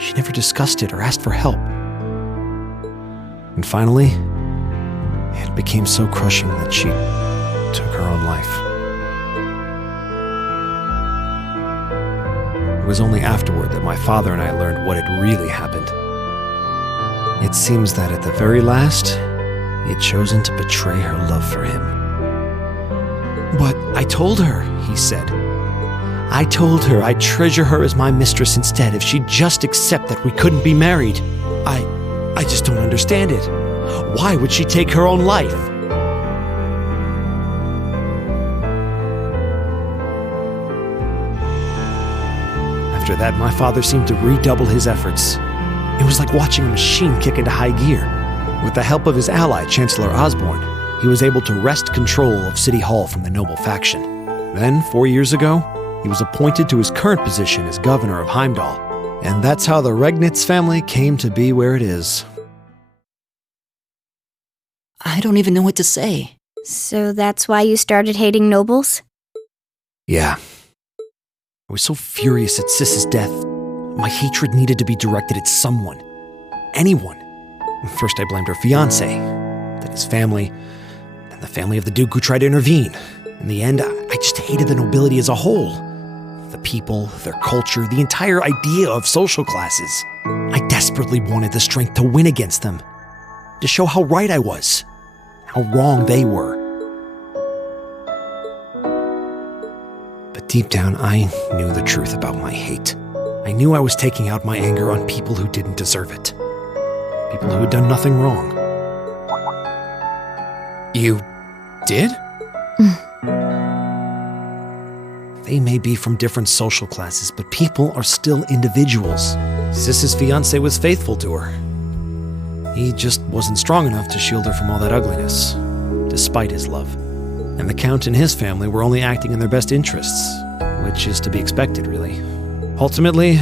She never discussed it or asked for help. And finally, it became so crushing that she took her own life. It was only afterward that my father and I learned what had really happened. It seems that at the very last, he had chosen to betray her love for him. But I told her, he said. I told her I'd treasure her as my mistress instead if she'd just accept that we couldn't be married. I just don't understand it. Why would she take her own life? After that, my father seemed to redouble his efforts. It was like watching a machine kick into high gear. With the help of his ally, Chancellor Osborne, he was able to wrest control of City Hall from the noble faction. Then, 4 years ago, he was appointed to his current position as governor of Heimdall. And that's how the Regnitz family came to be where it is. I don't even know what to say. So that's why you started hating nobles? Yeah. I was so furious at Sis's death. My hatred needed to be directed at someone. Anyone. First I blamed her fiancé, then his family, and the family of the Duke who tried to intervene. In the end, I just hated the nobility as a whole. The people, their culture, the entire idea of social classes. I desperately wanted the strength to win against them. To show how right I was. How wrong they were. But deep down, I knew the truth about my hate. I knew I was taking out my anger on people who didn't deserve it. People who had done nothing wrong. You did? They may be from different social classes, but people are still individuals. Sis's fiancé was faithful to her. He just wasn't strong enough to shield her from all that ugliness, despite his love. And the Count and his family were only acting in their best interests, which is to be expected, really. Ultimately,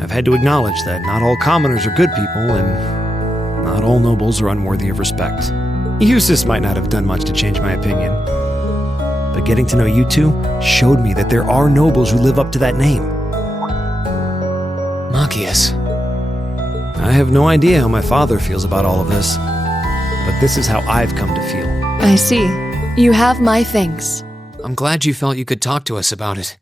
I've had to acknowledge that not all commoners are good people, and not all nobles are unworthy of respect. Eustace might not have done much to change my opinion, but getting to know you two showed me that there are nobles who live up to that name. Machias. I have no idea how my father feels about all of this, but this is how I've come to feel. I see. You have my thanks. I'm glad you felt you could talk to us about it.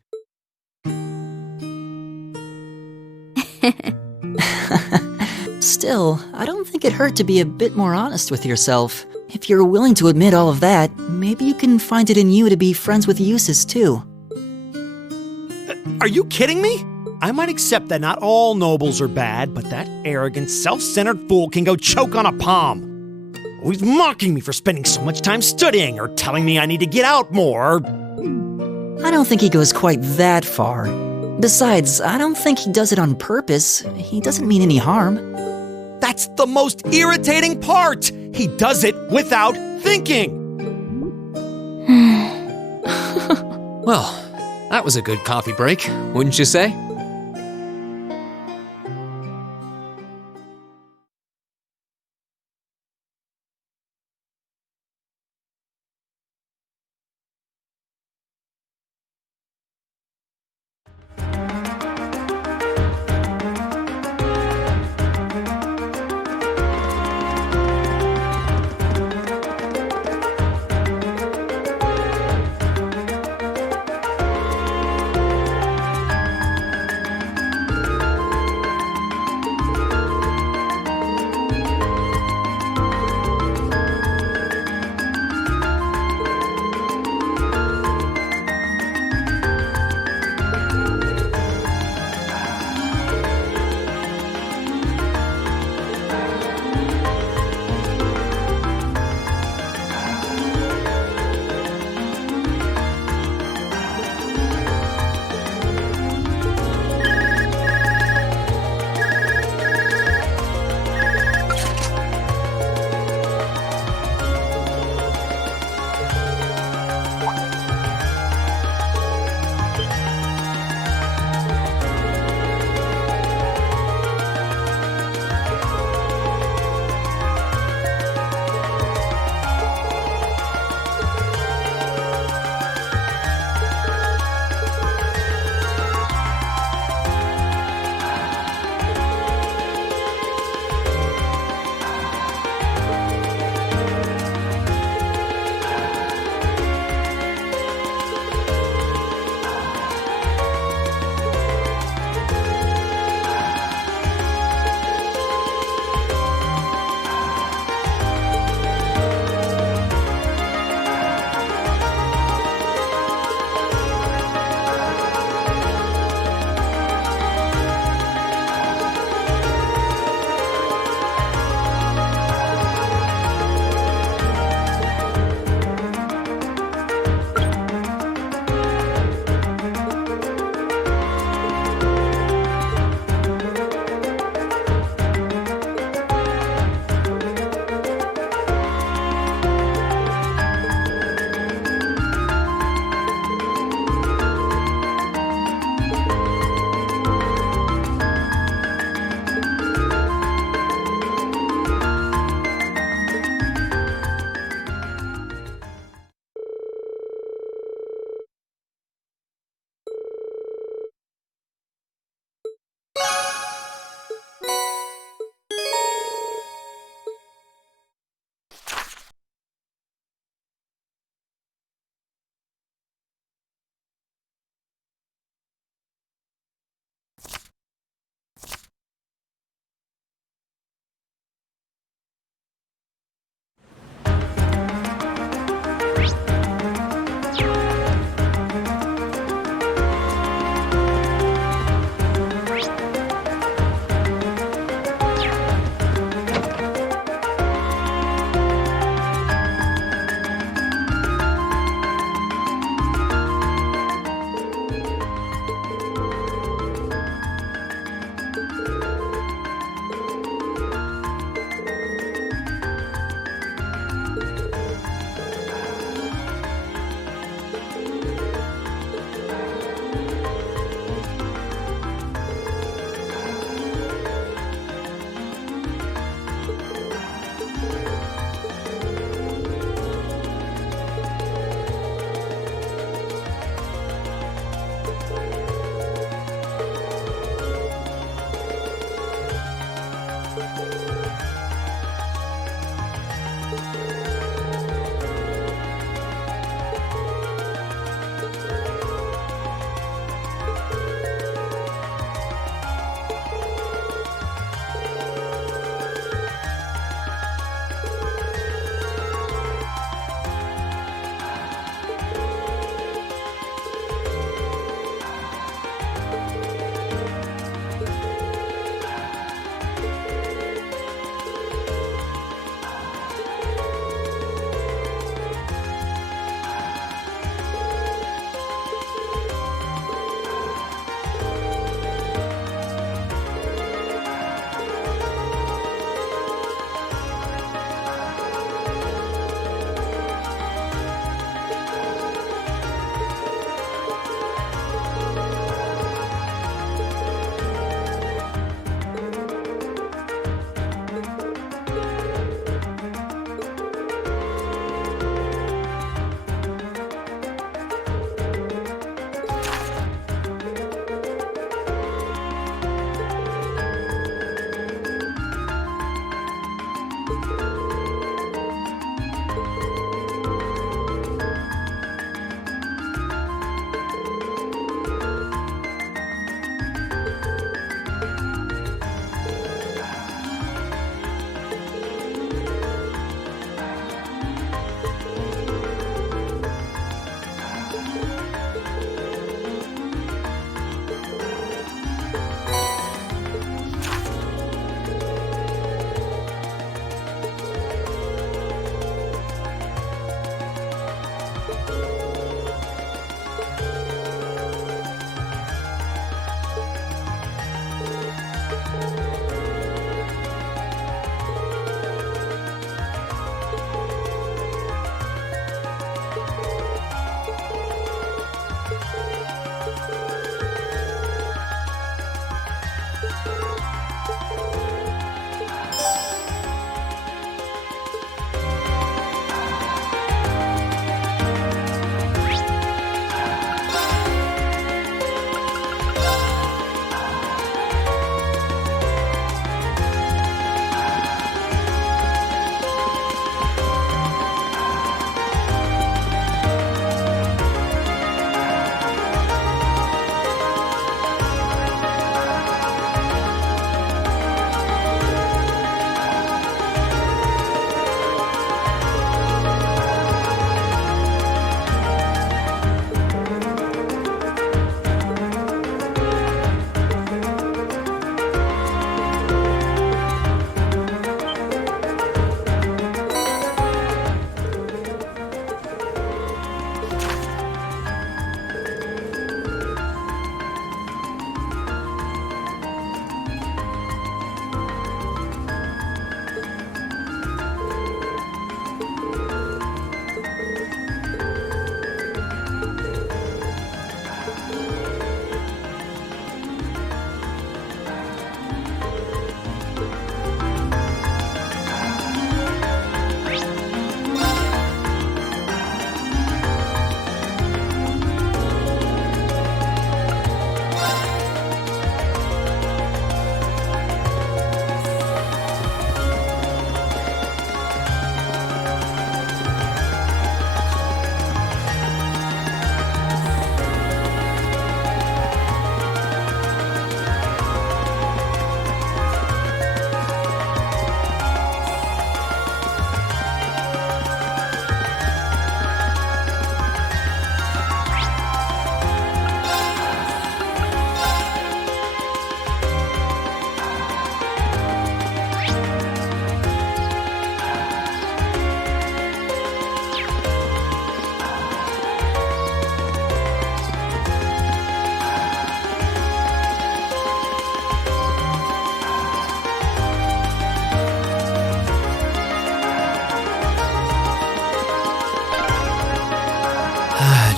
Still, I don't think it hurt to be a bit more honest with yourself. If you're willing to admit all of that, maybe you can find it in you to be friends with Eustace too. Are you kidding me? I might accept that not all nobles are bad, but that arrogant, self-centered fool can go choke on a palm. Always mocking me for spending so much time studying, or telling me I need to get out more. I don't think he goes quite that far. Besides, I don't think he does it on purpose. He doesn't mean any harm. That's the most irritating part! He does it without thinking! Well, that was a good coffee break, wouldn't you say?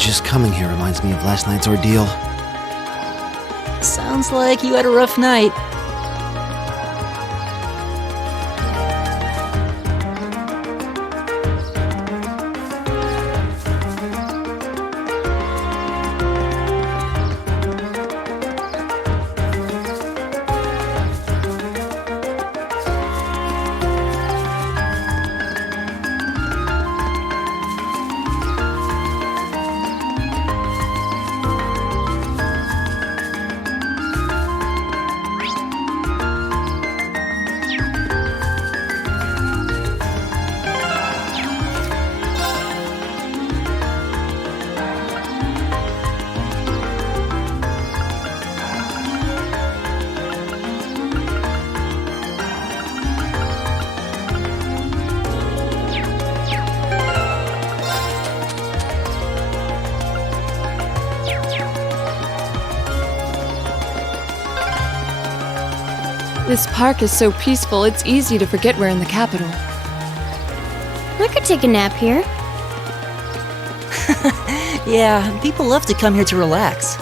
Just coming here reminds me of last night's ordeal. Sounds like you had a rough night. This park is so peaceful, it's easy to forget we're in the capital. I could take a nap here. Yeah, people love to come here to relax.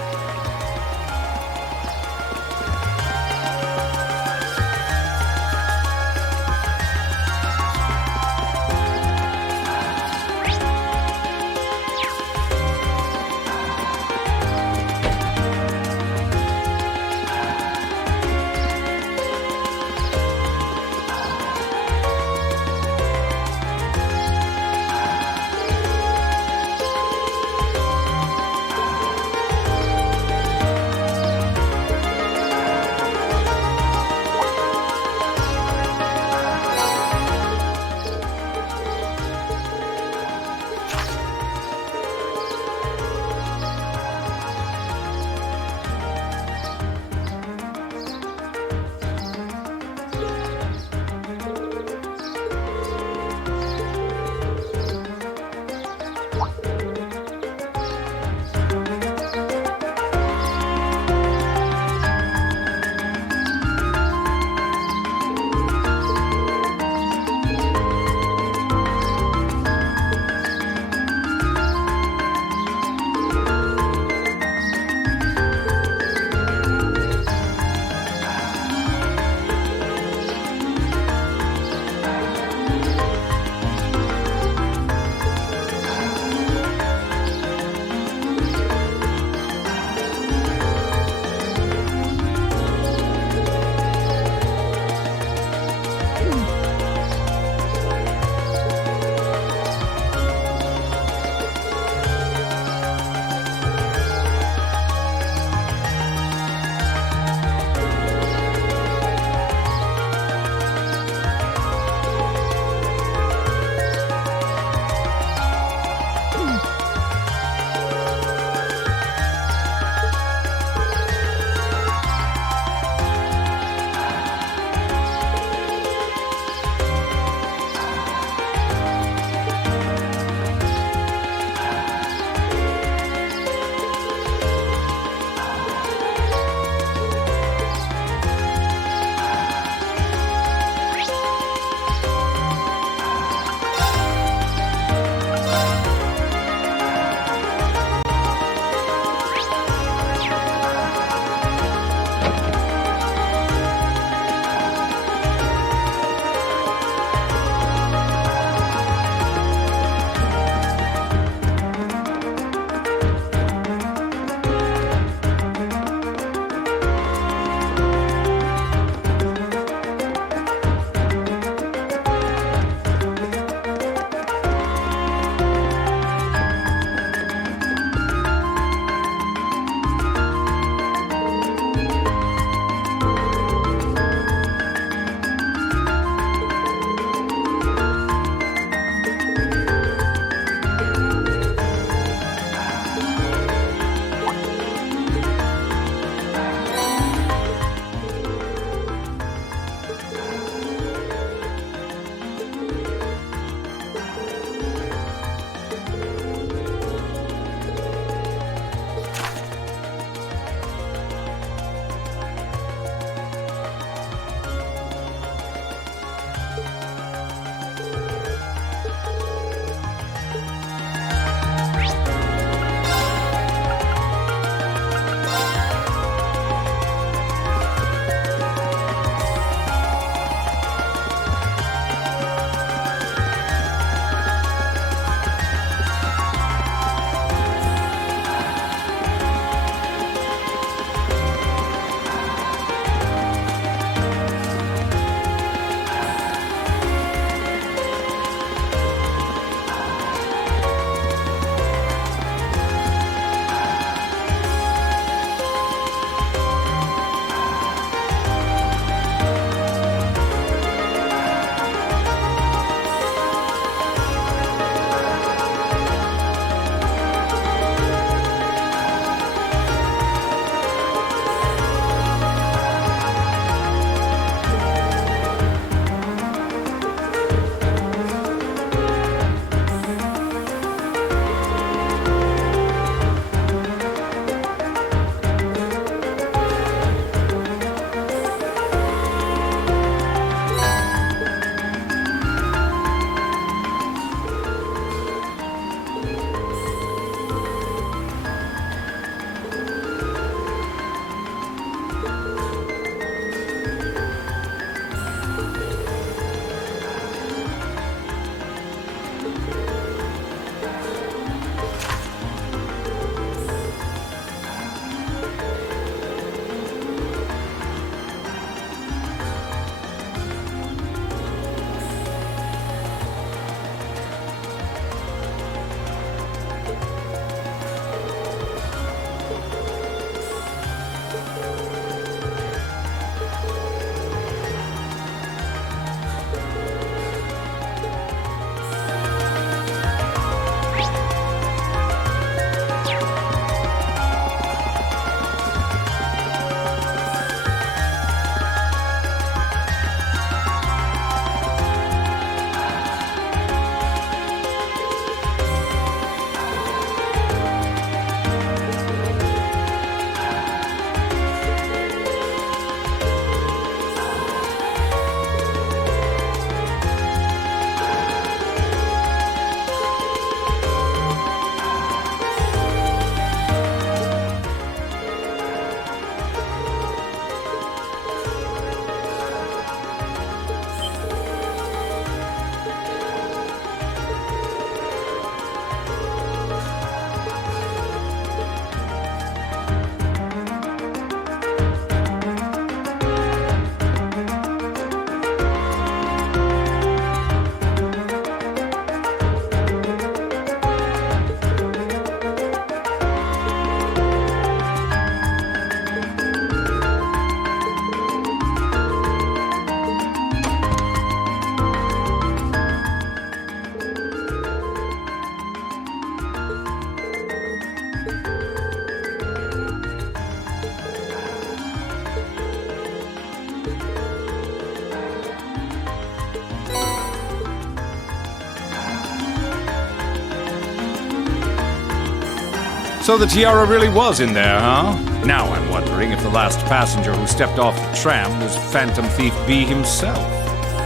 So the tiara really was in there, huh? Now I'm wondering if the last passenger who stepped off the tram was Phantom Thief B himself.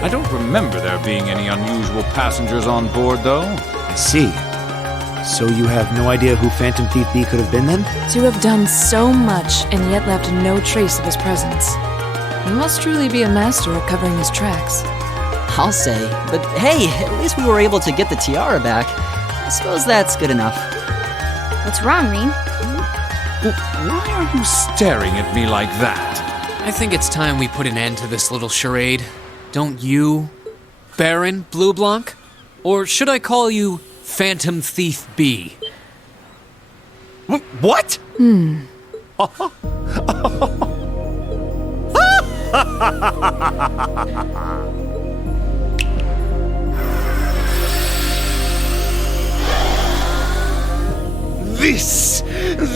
I don't remember there being any unusual passengers on board, though. I see. So you have no idea who Phantom Thief B could have been then? To have done so much and yet left no trace of his presence. He must truly be a master at covering his tracks. I'll say. But hey, at least we were able to get the tiara back. I suppose that's good enough. What's wrong, Rean? Why are you staring at me like that? I think it's time we put an end to this little charade. Don't you, Baron Blue Blanc? Or should I call you Phantom Thief B? What?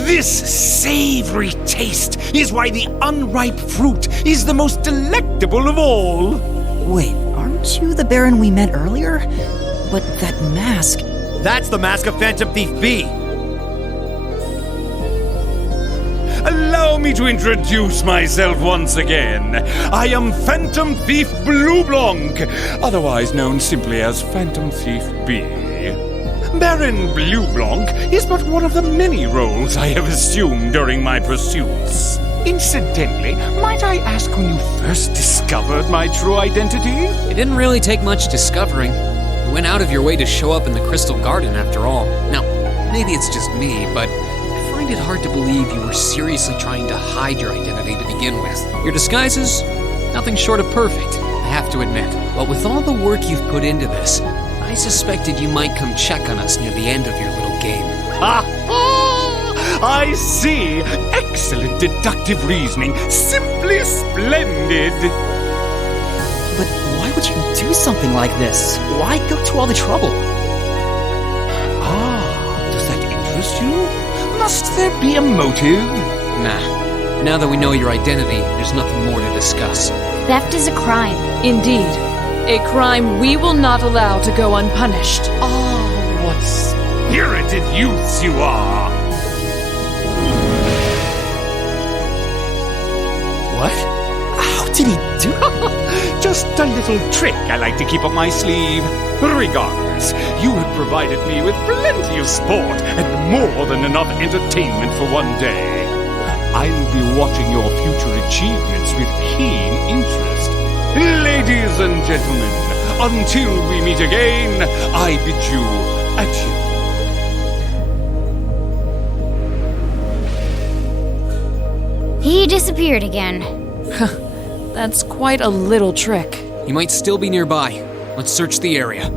This savory taste is why the unripe fruit is the most delectable of all. Wait, aren't you the Baron we met earlier? But that mask... That's the mask of Phantom Thief B. Allow me to introduce myself once again. I am Phantom Thief Blue Blanc, otherwise known simply as Phantom Thief B. Baron Blue Blanc is but one of the many roles I have assumed during my pursuits. Incidentally, might I ask when you first discovered my true identity? It didn't really take much discovering. You went out of your way to show up in the Crystal Garden after all. Now, maybe it's just me, but I find it hard to believe you were seriously trying to hide your identity to begin with. Your disguises, nothing short of perfect, I have to admit. But with all the work you've put into this, I suspected you might come check on us near the end of your little game. I see. Excellent deductive reasoning. Simply splendid. But why would you do something like this? Why go to all the trouble? Does that interest you? Must there be a motive? Nah. Now that we know your identity, there's nothing more to discuss. Theft is a crime. Indeed. A crime we will not allow to go unpunished. What spirited youths you are! What? How did he do? Just a little trick I like to keep up my sleeve. Regardless, you have provided me with plenty of sport and more than enough entertainment for one day. I'll be watching your future achievements with keen interest. Ladies and gentlemen, until we meet again, I bid you adieu. He disappeared again. That's quite a little trick. He might still be nearby. Let's search the area.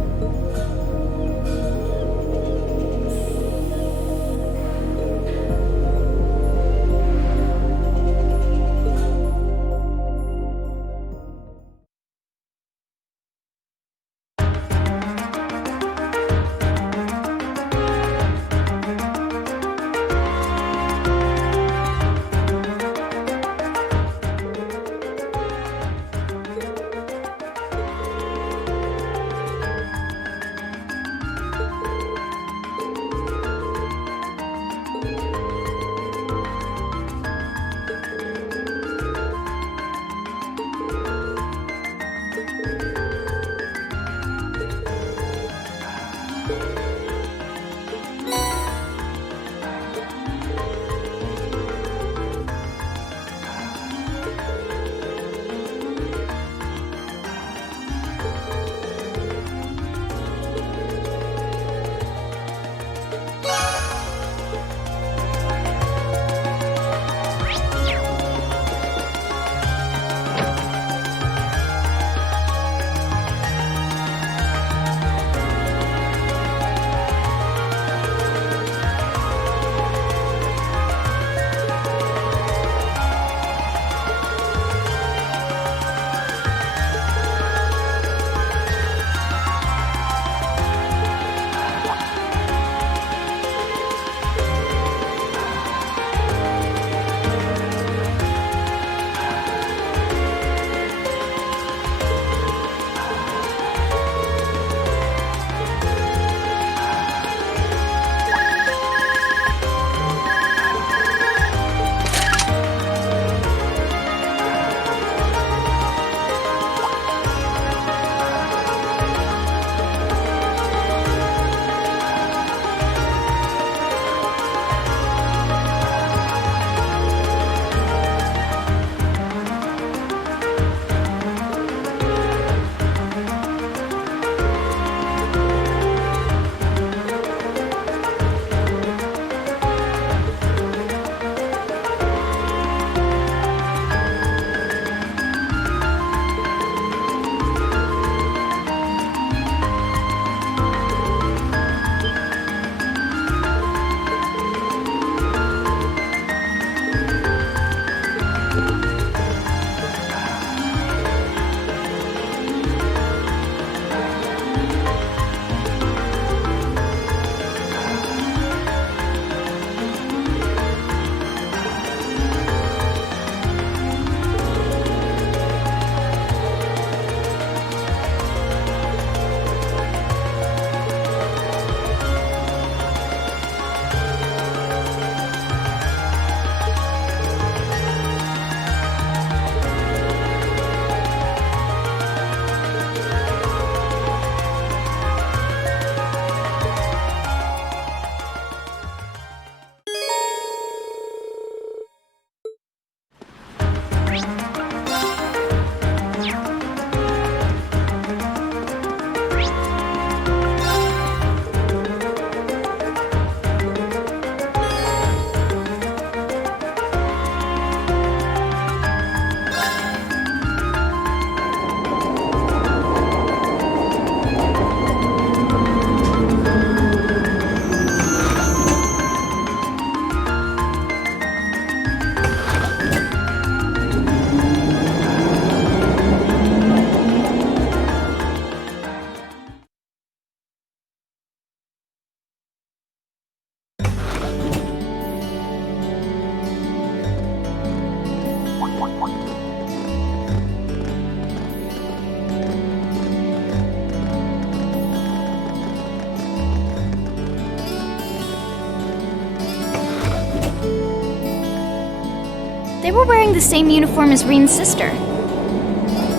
were wearing the same uniform as Reen's sister.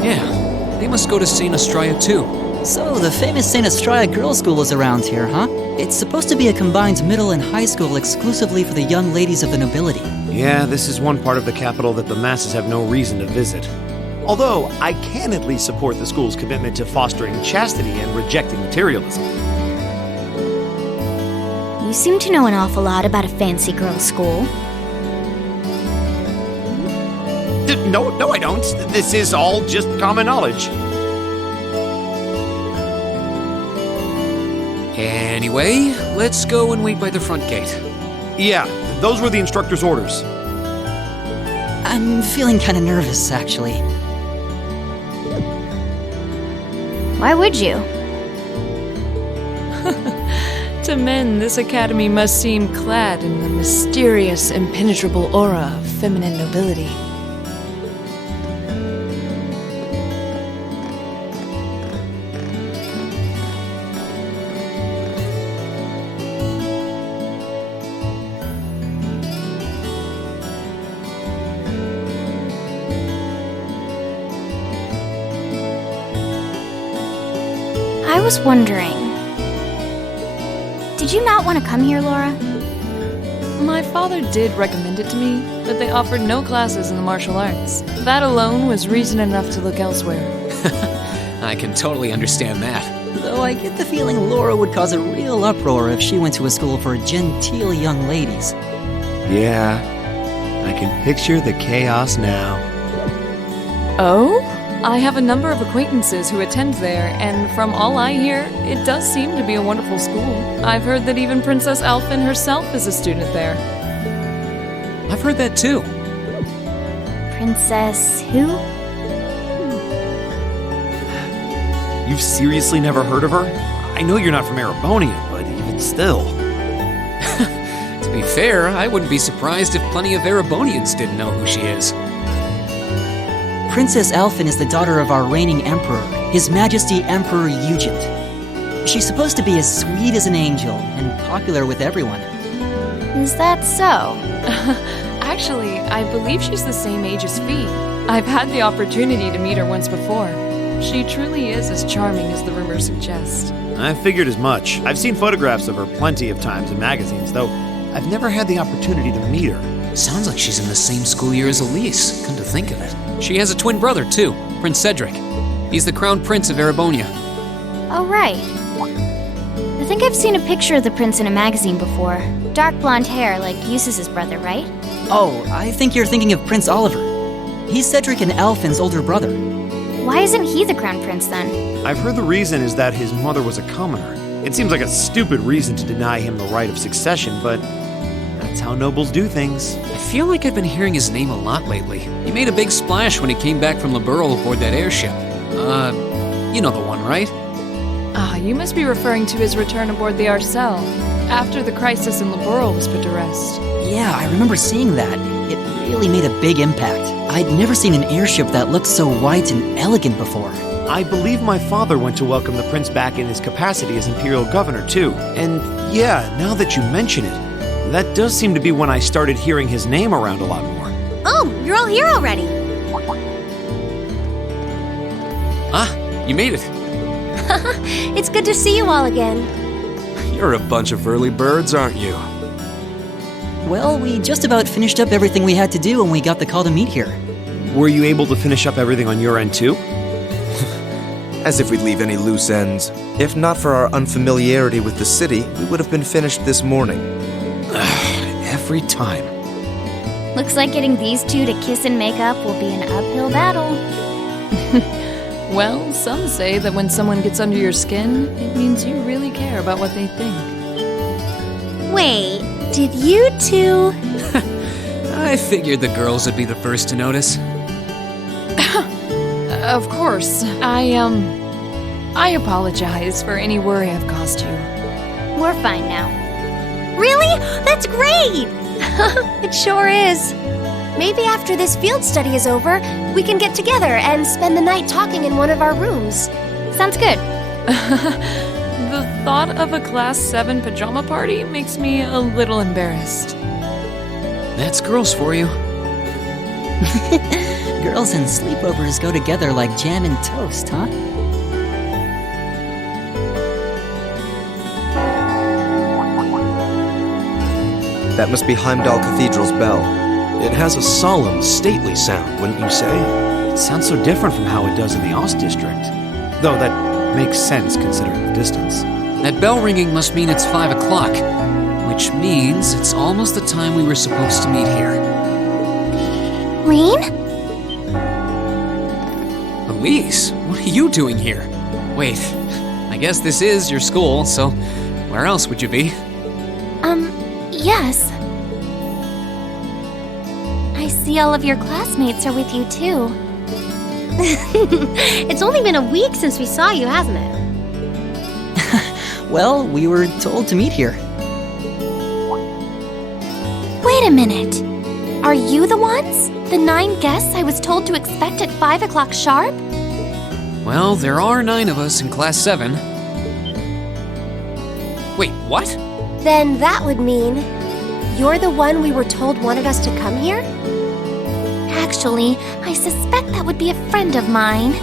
Yeah, they must go to St. Estrella too. So, the famous St. Estrella Girls' School is around here, huh? It's supposed to be a combined middle and high school exclusively for the young ladies of the nobility. Yeah, this is one part of the capital that the masses have no reason to visit. Although, I can at least support the school's commitment to fostering chastity and rejecting materialism. You seem to know an awful lot about a fancy girls' school. No, I don't. This is all just common knowledge. Anyway, let's go and wait by the front gate. Yeah, those were the instructor's orders. I'm feeling kind of nervous, actually. Why would you? To men, this academy must seem clad in the mysterious, impenetrable aura of feminine nobility. I was wondering, did you not want to come here, Laura? My father did recommend it to me, but they offered no classes in the martial arts. That alone was reason enough to look elsewhere. I can totally understand that. Though I get the feeling Laura would cause a real uproar if she went to a school for genteel young ladies. Yeah, I can picture the chaos now. Oh? I have a number of acquaintances who attend there, and from all I hear, it does seem to be a wonderful school. I've heard that even Princess Alphen herself is a student there. I've heard that too. Princess who? You've seriously never heard of her? I know you're not from Erebonia, but even still. To be fair, I wouldn't be surprised if plenty of Erebonians didn't know who she is. Princess Alphen is the daughter of our reigning emperor, His Majesty Emperor Eugent. She's supposed to be as sweet as an angel and popular with everyone. Is that so? Actually, I believe she's the same age as Fee. I've had the opportunity to meet her once before. She truly is as charming as the rumors suggest. I figured as much. I've seen photographs of her plenty of times in magazines, though I've never had the opportunity to meet her. Sounds like she's in the same school year as Elise, come to think of it. She has a twin brother, too, Prince Cedric. He's the crown prince of Erebonia. Oh, right. I think I've seen a picture of the prince in a magazine before. Dark blonde hair, like Eustace's brother, right? Oh, I think you're thinking of Prince Oliver. He's Cedric and Alphen's older brother. Why isn't he the crown prince then? I've heard the reason is that his mother was a commoner. It seems like a stupid reason to deny him the right of succession, but that's how nobles do things. I feel like I've been hearing his name a lot lately. He made a big splash when he came back from Liberl aboard that airship. You know the one, right? Ah, you must be referring to his return aboard the Arcel, after the crisis in Liberl was put to rest. Yeah, I remember seeing that. It really made a big impact. I'd never seen an airship that looked so white and elegant before. I believe my father went to welcome the prince back in his capacity as imperial governor, too. And yeah, now that you mention it, that does seem to be when I started hearing his name around a lot more. Oh, you're all here already. Ah, you made it. It's good to see you all again. You're a bunch of early birds, aren't you? Well, we just about finished up everything we had to do when we got the call to meet here. Were you able to finish up everything on your end, too? As if we'd leave any loose ends. If not for our unfamiliarity with the city, we would have been finished this morning. Every time. Looks like getting these two to kiss and make up will be an uphill battle. Well, some say that when someone gets under your skin, it means you really care about what they think. Wait, did you two? I figured the girls would be the first to notice. Of course, I apologize for any worry I've caused you. We're fine now. Really? That's great! It sure is. Maybe after this field study is over, we can get together and spend the night talking in one of our rooms. Sounds good. The thought of a Class 7 pajama party makes me a little embarrassed. That's girls for you. Girls and sleepovers go together like jam and toast, huh? That must be Heimdall Cathedral's bell. It has a solemn, stately sound, wouldn't you say? It sounds so different from how it does in the Ost district. Though that makes sense considering the distance. That bell ringing must mean it's 5 o'clock, which means it's almost the time we were supposed to meet here. Rean? Elise, what are you doing here? Wait, I guess this is your school, so where else would you be? Yes. I see all of your classmates are with you, too. It's only been a week since we saw you, hasn't it? Well, we were told to meet here. Wait a minute. Are you the ones? The 9 guests I was told to expect at 5 o'clock sharp? Well, there are 9 of us in Class 7. Wait, what? Then that would mean you're the one we were told wanted us to come here? Actually, I suspect that would be a friend of mine.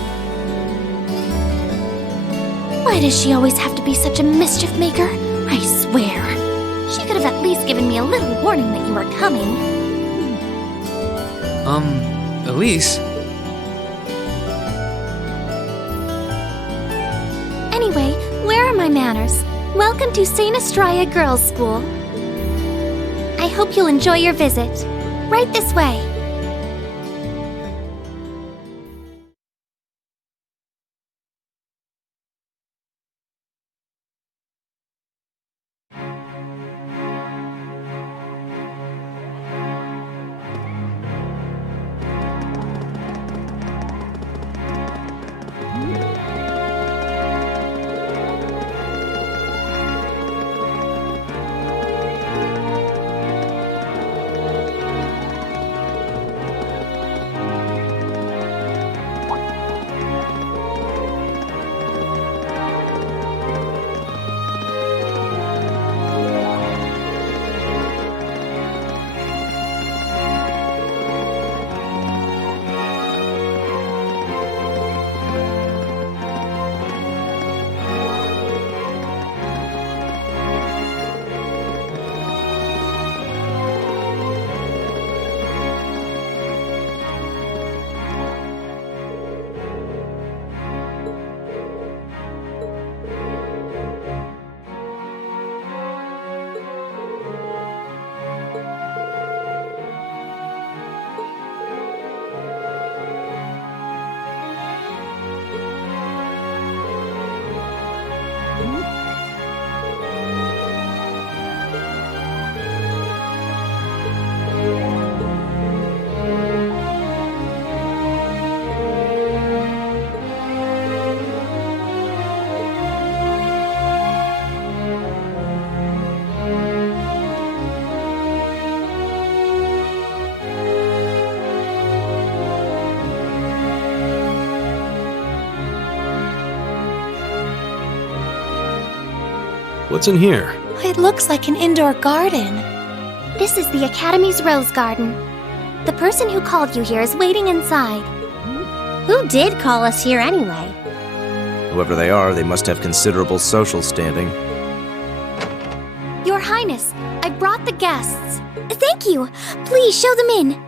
Why does she always have to be such a mischief maker? I swear. She could have at least given me a little warning that you were coming. Elise? Anyway, where are my manners? Welcome to St. Estrella Girls' School. I hope you'll enjoy your visit. Right this way. What's in here? It looks like an indoor garden. This is the Academy's rose garden. The person who called you here is waiting inside. Who did call us here anyway? Whoever they are, they must have considerable social standing. Your Highness, I brought the guests. Thank you. Please show them in.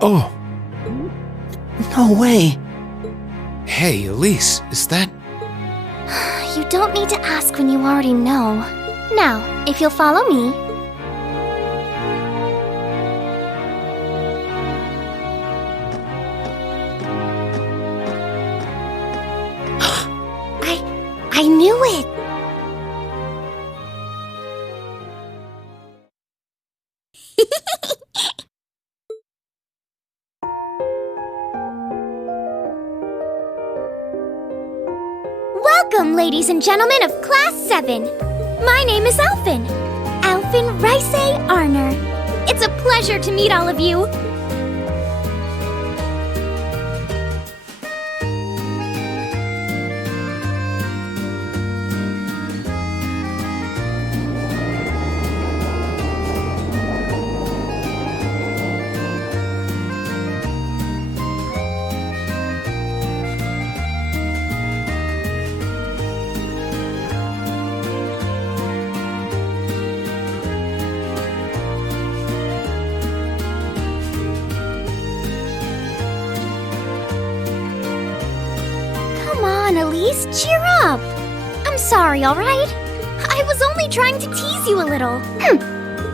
Oh. No way. Hey, Elise, is that... You don't need to ask when you already know. Now, if you'll follow me. I knew it! Welcome, ladies and gentlemen of Class 7. My name is Alphen. Alphen Rice Arner. It's a pleasure to meet all of you. on, Elise, cheer up. I'm sorry, all right? I was only trying to tease you a little.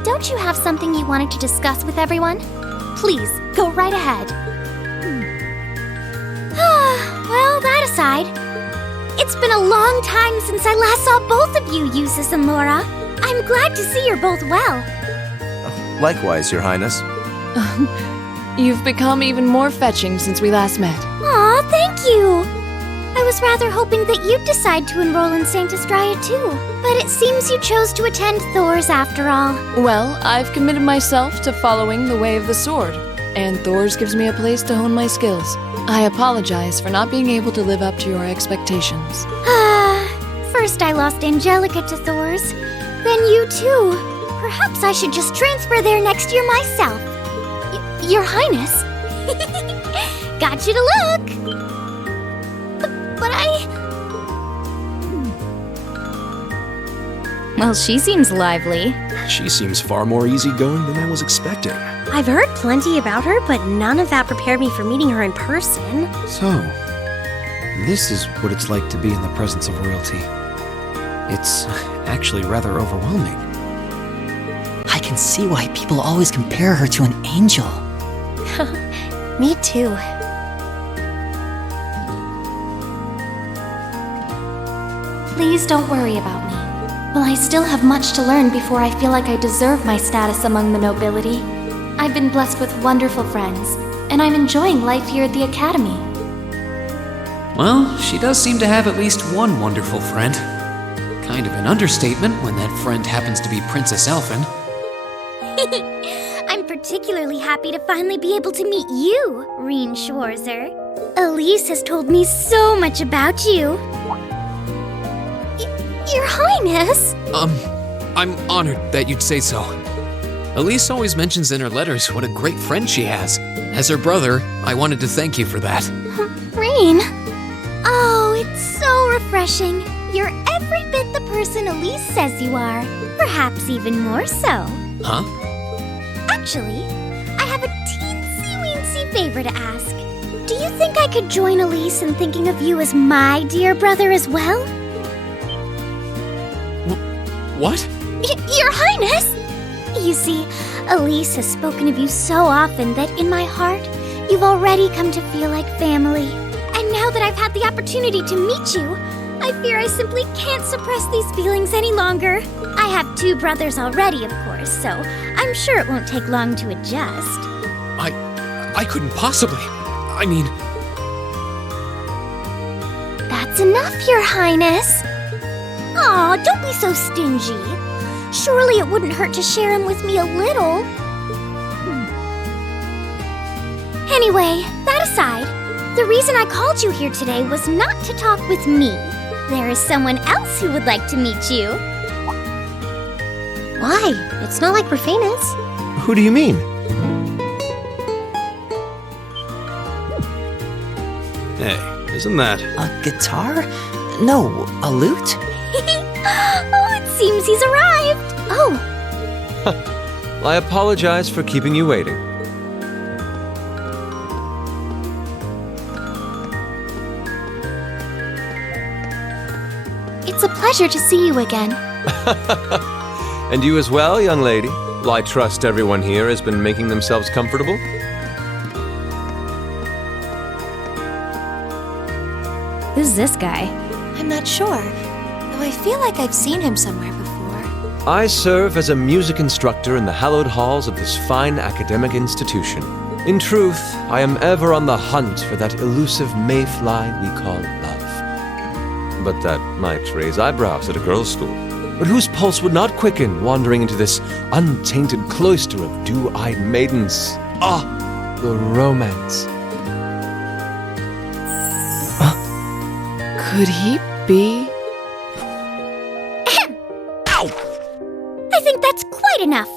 Don't you have something you wanted to discuss with everyone? Please, go right ahead. Well, that aside, it's been a long time since I last saw both of you, Eustace and Laura. I'm glad to see you're both well. Likewise, Your Highness. You've become even more fetching since we last met. Aw, thank you! I was rather hoping that you'd decide to enroll in Saint Estrella too, but it seems you chose to attend Thor's after all. Well, I've committed myself to following the way of the sword, and Thor's gives me a place to hone my skills. I apologize for not being able to live up to your expectations. First I lost Angelica to Thor's, then you too. Perhaps I should just transfer there next year myself. Your Highness. Got you to look. But Well, she seems lively. She seems far more easygoing than I was expecting. I've heard plenty about her, but none of that prepared me for meeting her in person. So, this is what it's like to be in the presence of royalty. It's actually rather overwhelming. I can see why people always compare her to an angel. Me too. Please don't worry about me. While I still have much to learn before I feel like I deserve my status among the nobility, I've been blessed with wonderful friends, and I'm enjoying life here at the Academy. Well, she does seem to have at least one wonderful friend. Kind of an understatement when that friend happens to be Princess Elfin. I'm particularly happy to finally be able to meet you, Reen Schwarzer. Elise has told me so much about you. Your Highness! I'm honored that you'd say so. Elise always mentions in her letters what a great friend she has. As her brother, I wanted to thank you for that. Reen! Oh, it's so refreshing. You're every bit the person Elise says you are. Perhaps even more so. Huh? Actually, I have a teensy-weensy favor to ask. Do you think I could join Elise in thinking of you as my dear brother as well? What? Your Highness! You see, Elise has spoken of you so often that in my heart, you've already come to feel like family. And now that I've had the opportunity to meet you, I fear I simply can't suppress these feelings any longer. I have 2 brothers already, of course, so I'm sure it won't take long to adjust. I couldn't possibly. I mean... That's enough, Your Highness. Aw, don't be so stingy. Surely it wouldn't hurt to share him with me a little. Anyway, that aside, the reason I called you here today was not to talk with me. There is someone else who would like to meet you. Why? It's not like we're famous. Who do you mean? Hey, isn't that... A guitar? No, a lute? Oh, it seems he's arrived. Oh. I apologize for keeping you waiting. It's a pleasure to see you again. And you as well, young lady. Well, I trust everyone here has been making themselves comfortable. Who's this guy? I'm not sure, though I feel like I've seen him somewhere before. I serve as a music instructor in the hallowed halls of this fine academic institution. In truth, I am ever on the hunt for that elusive mayfly we call love. But that might raise eyebrows at a girls' school. But whose pulse would not quicken wandering into this untainted cloister of dew-eyed maidens? Ah, the romance. Could he be? Ow! I think that's quite enough.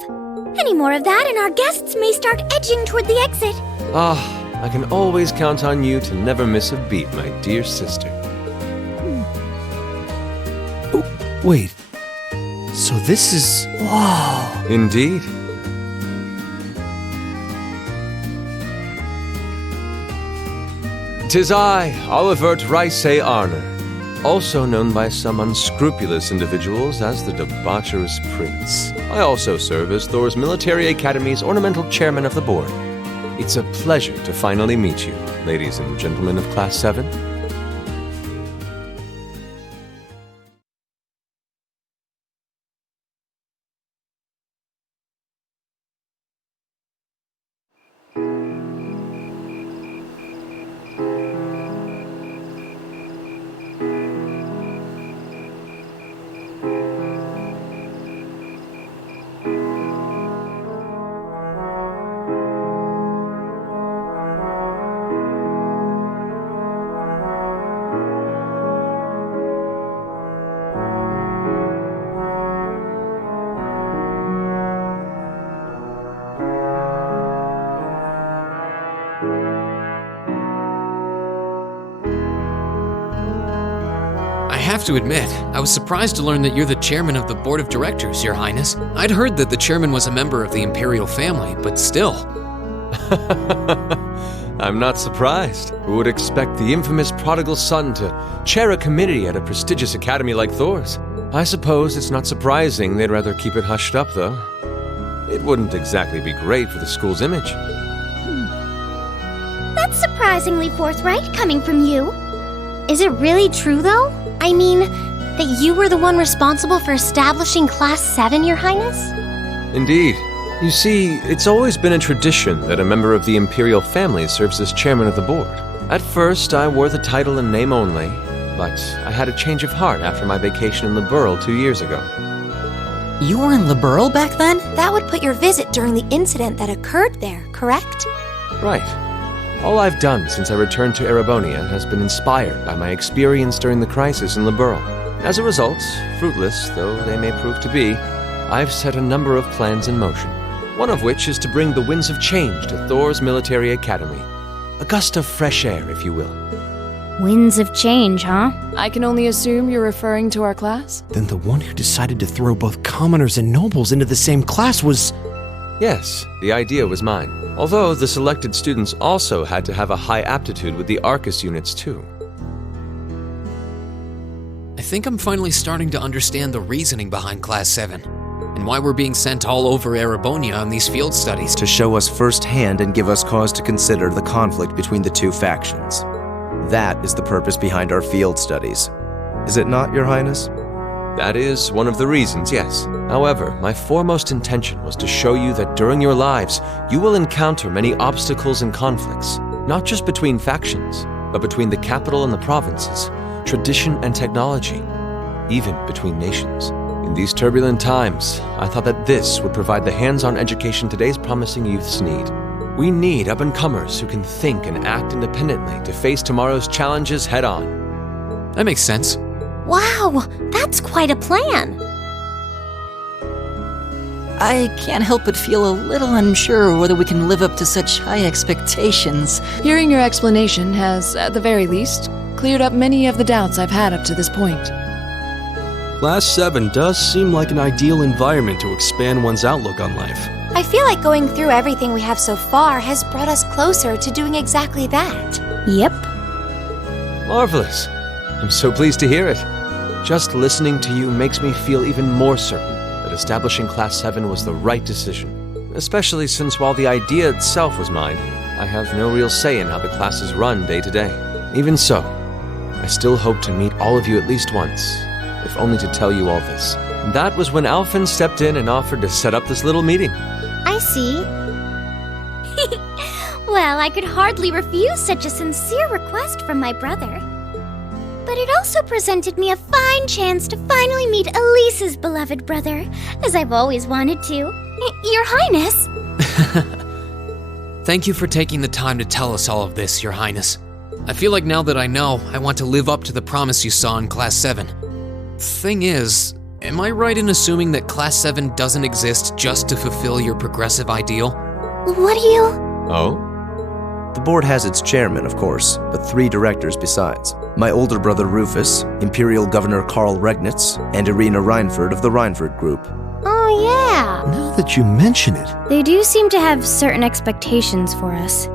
Any more of that and our guests may start edging toward the exit. Ah, I can always count on you to never miss a beat, my dear sister. Oh, wait. So this is... Wow. Indeed. 'Tis I, Olivert Ricey Arner, also known by some unscrupulous individuals as the Debaucherous Prince. I also serve as Thor's Military Academy's ornamental chairman of the board. It's a pleasure to finally meet you, ladies and gentlemen of Class 7. I have to admit, I was surprised to learn that you're the chairman of the board of directors, Your Highness. I'd heard that the chairman was a member of the Imperial family, but still. I'm not surprised. Who would expect the infamous prodigal son to chair a committee at a prestigious academy like Thor's? I suppose it's not surprising they'd rather keep it hushed up, though. It wouldn't exactly be great for the school's image. That's surprisingly forthright coming from you. Is it really true, though? I mean, that you were the one responsible for establishing Class 7, Your Highness? Indeed. You see, it's always been a tradition that a member of the Imperial family serves as chairman of the board. At first, I wore the title in name only, but I had a change of heart after my vacation in Liberl 2 years ago. You were in Liberl back then? That would put your visit during the incident that occurred there, correct? Right. All I've done since I returned to Erebonia has been inspired by my experience during the crisis in Liberl. As a result, fruitless though they may prove to be, I've set a number of plans in motion. One of which is to bring the winds of change to Thor's Military Academy. A gust of fresh air, if you will. Winds of change, huh? I can only assume you're referring to our class? Then the one who decided to throw both commoners and nobles into the same class was... Yes, the idea was mine. Although the selected students also had to have a high aptitude with the Arcus units too. I think I'm finally starting to understand the reasoning behind Class 7, and why we're being sent all over Erebonia on these field studies. To show us firsthand and give us cause to consider the conflict between the two factions. That is the purpose behind our field studies. Is it not, Your Highness? That is one of the reasons, yes. However, my foremost intention was to show you that during your lives, you will encounter many obstacles and conflicts, not just between factions, but between the capital and the provinces, tradition and technology, even between nations. In these turbulent times, I thought that this would provide the hands-on education today's promising youths need. We need up-and-comers who can think and act independently to face tomorrow's challenges head-on. That makes sense. Wow, that's quite a plan. I can't help but feel a little unsure whether we can live up to such high expectations. Hearing your explanation has, at the very least, cleared up many of the doubts I've had up to this point. Class 7 does seem like an ideal environment to expand one's outlook on life. I feel like going through everything we have so far has brought us closer to doing exactly that. Yep. Marvelous. I'm so pleased to hear it. Just listening to you makes me feel even more certain that establishing Class 7 was the right decision. Especially since while the idea itself was mine, I have no real say in how the class is run day to day. Even so, I still hope to meet all of you at least once, if only to tell you all this. And that was when Alphen stepped in and offered to set up this little meeting. I see. Well, I could hardly refuse such a sincere request from my brother. But it also presented me a fine chance to finally meet Elise's beloved brother, as I've always wanted to. Your Highness! Thank you for taking the time to tell us all of this, Your Highness. I feel like now that I know, I want to live up to the promise you saw in Class 7. Thing is, am I right in assuming that Class 7 doesn't exist just to fulfill your progressive ideal? What do you... Oh? The board has its chairman, of course, but 3 directors besides. My older brother Rufus, Imperial Governor Karl Regnitz, and Irina Reinford of the Reinford Group. Oh, yeah. Now that you mention it... They do seem to have certain expectations for us.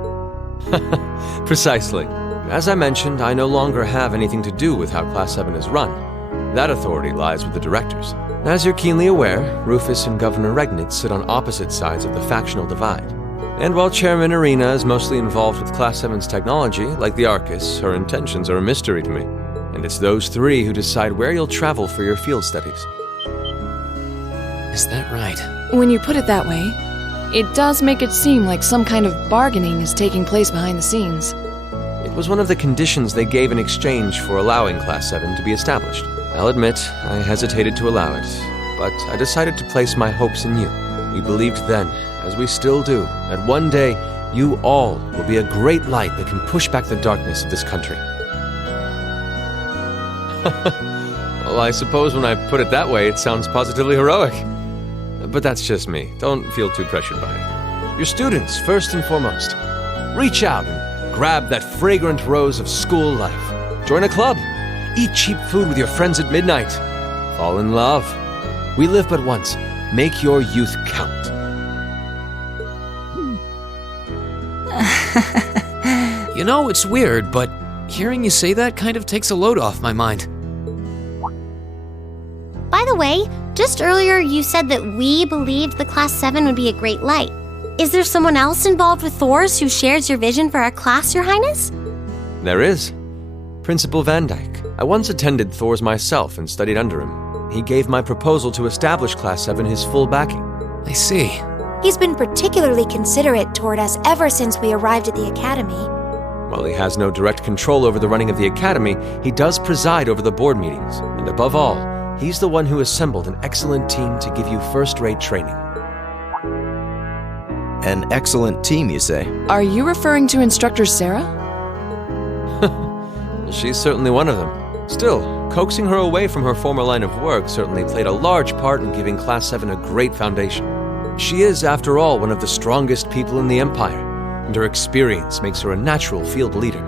Precisely. As I mentioned, I no longer have anything to do with how Class 7 is run. That authority lies with the directors. As you're keenly aware, Rufus and Governor Regnitz sit on opposite sides of the factional divide. And while Chairman Irina is mostly involved with Class 7's technology, like the Arcus, her intentions are a mystery to me. And it's those three who decide where you'll travel for your field studies. Is that right? When you put it that way, it does make it seem like some kind of bargaining is taking place behind the scenes. It was one of the conditions they gave in exchange for allowing Class 7 to be established. I'll admit, I hesitated to allow it, but I decided to place my hopes in you. We believed then, as we still do, that one day you all will be a great light that can push back the darkness of this country. Well, I suppose when I put it that way, it sounds positively heroic. But that's just me. Don't feel too pressured by it. You're students, first and foremost. Reach out and grab that fragrant rose of school life. Join a club. Eat cheap food with your friends at midnight. Fall in love. We live but once. Make your youth count. You know, it's weird, but hearing you say that kind of takes a load off my mind. By the way, just earlier you said that we believed the Class 7 would be a great light. Is there someone else involved with Thor's who shares your vision for our class, Your Highness? There is. Principal Van Dyke. I once attended Thor's myself and studied under him. He gave my proposal to establish Class 7 his full backing. I see. He's been particularly considerate toward us ever since we arrived at the Academy. While he has no direct control over the running of the Academy, he does preside over the board meetings. And above all, he's the one who assembled an excellent team to give you first-rate training. An excellent team, you say? Are you referring to Instructor Sarah? Well, she's certainly one of them. Still, coaxing her away from her former line of work certainly played a large part in giving Class 7 a great foundation. She is, after all, one of the strongest people in the Empire, and her experience makes her a natural field leader.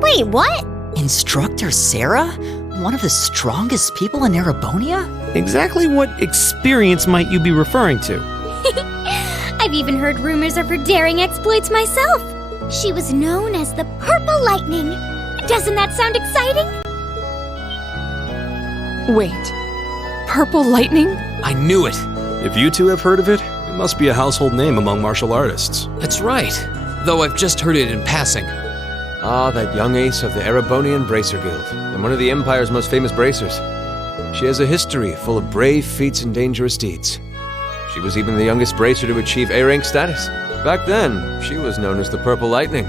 Wait, what? Instructor Sarah? One of the strongest people in Erebonia? Exactly what experience might you be referring to? I've even heard rumors of her daring exploits myself. She was known as the Purple Lightning. Doesn't that sound exciting? Wait, Purple Lightning? I knew it. If you two have heard of it, it must be a household name among martial artists. That's right. Though I've just heard it in passing. Ah, that young ace of the Erebonian Bracer Guild, and one of the Empire's most famous bracers. She has a history full of brave feats and dangerous deeds. She was even the youngest bracer to achieve A-rank status. Back then, she was known as the Purple Lightning.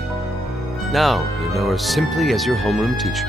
Now, you know her simply as your homeroom teacher.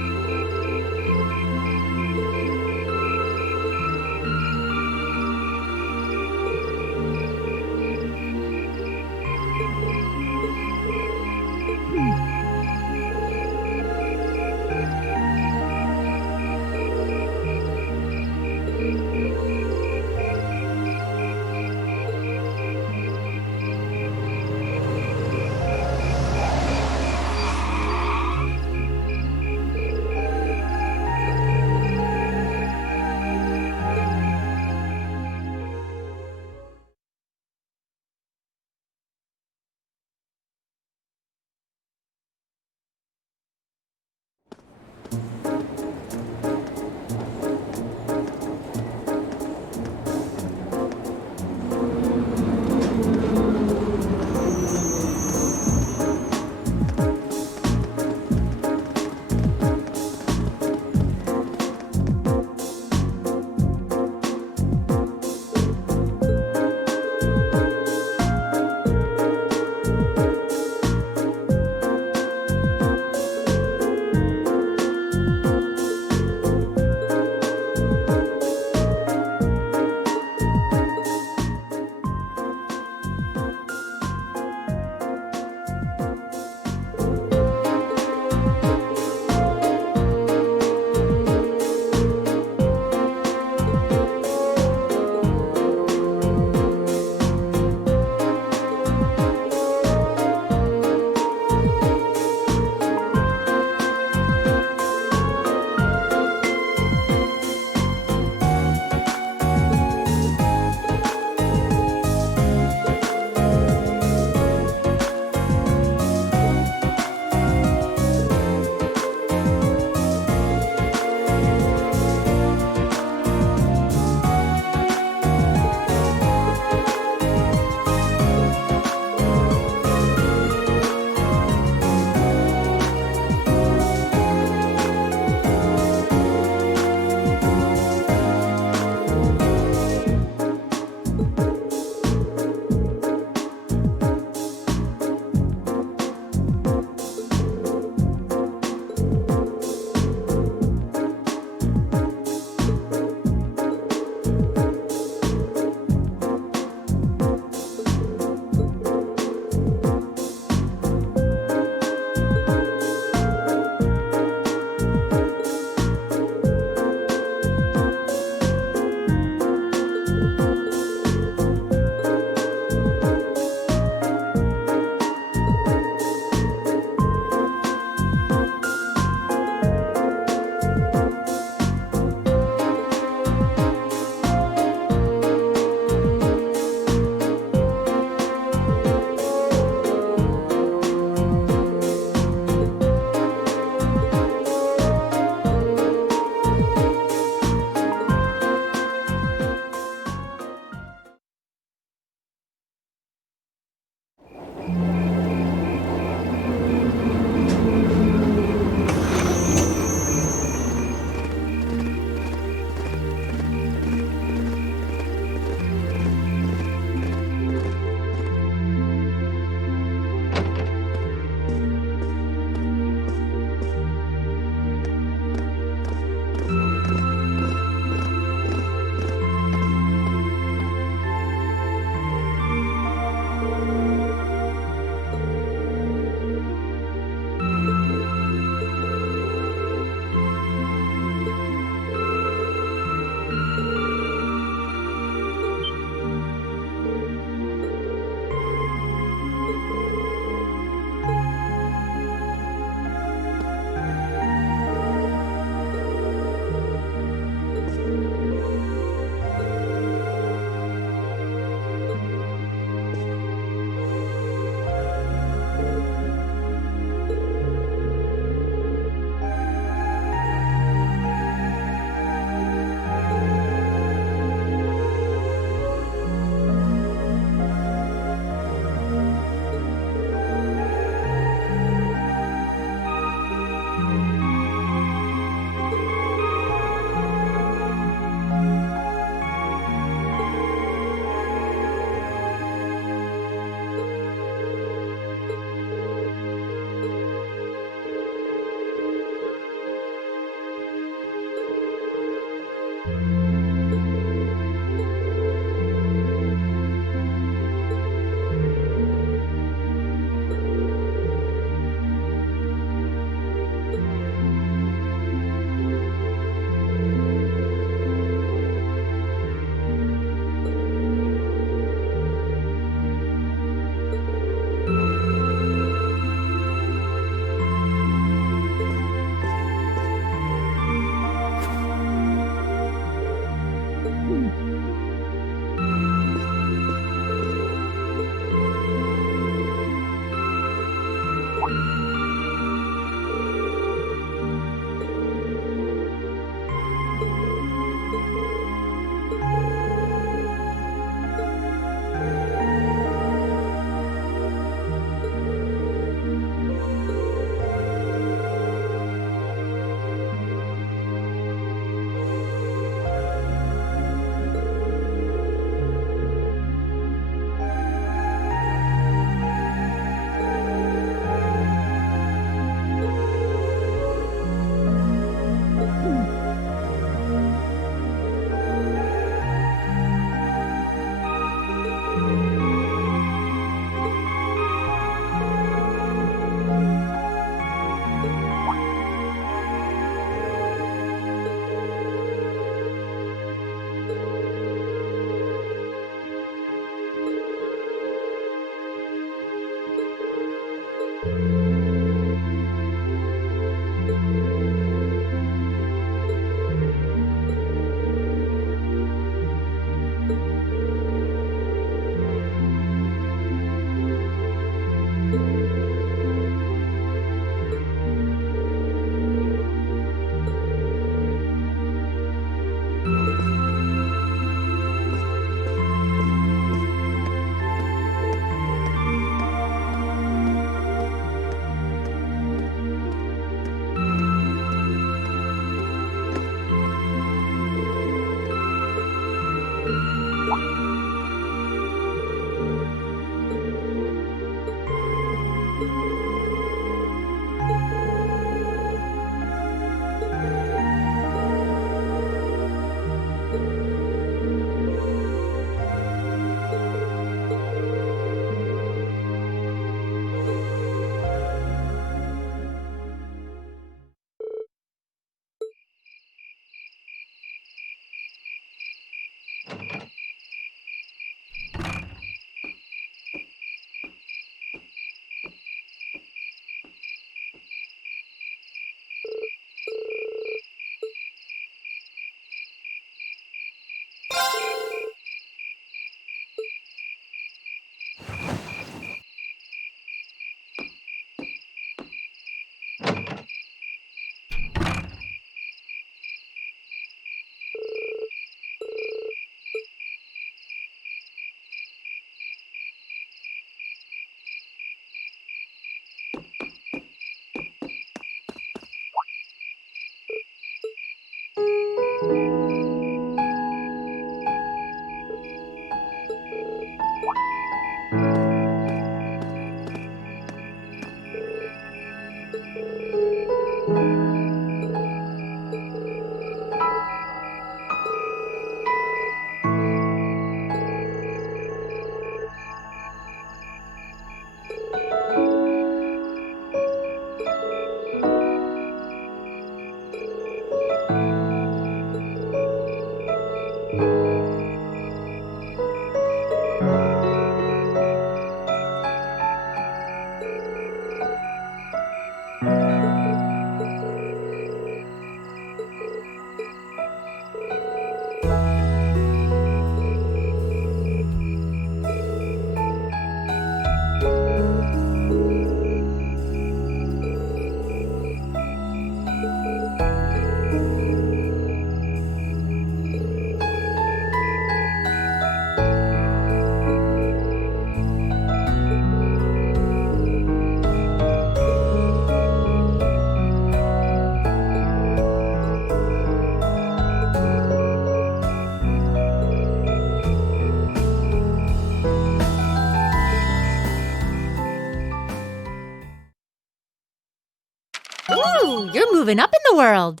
Ooh, you're moving up in the world.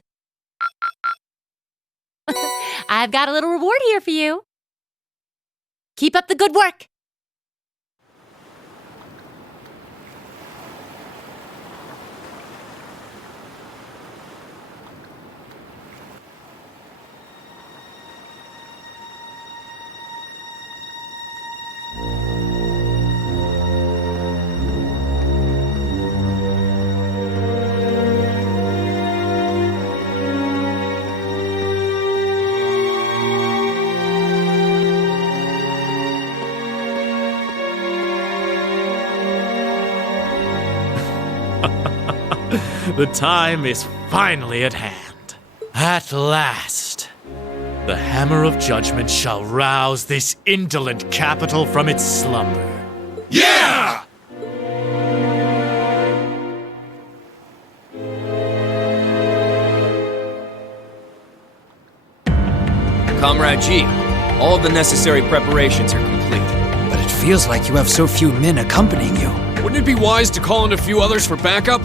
I've got a little reward here for you. Keep up the good work. The time is finally at hand. At last, the hammer of judgment shall rouse this indolent capital from its slumber. Yeah! Comrade G, all the necessary preparations are complete. But it feels like you have so few men accompanying you. Wouldn't it be wise to call in a few others for backup?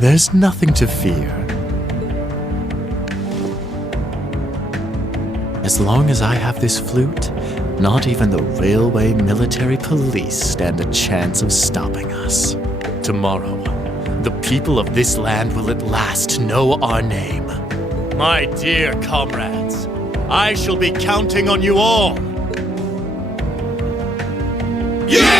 There's nothing to fear. As long as I have this flute, not even the railway military police stand a chance of stopping us. Tomorrow, the people of this land will at last know our name. My dear comrades, I shall be counting on you all. Yeah!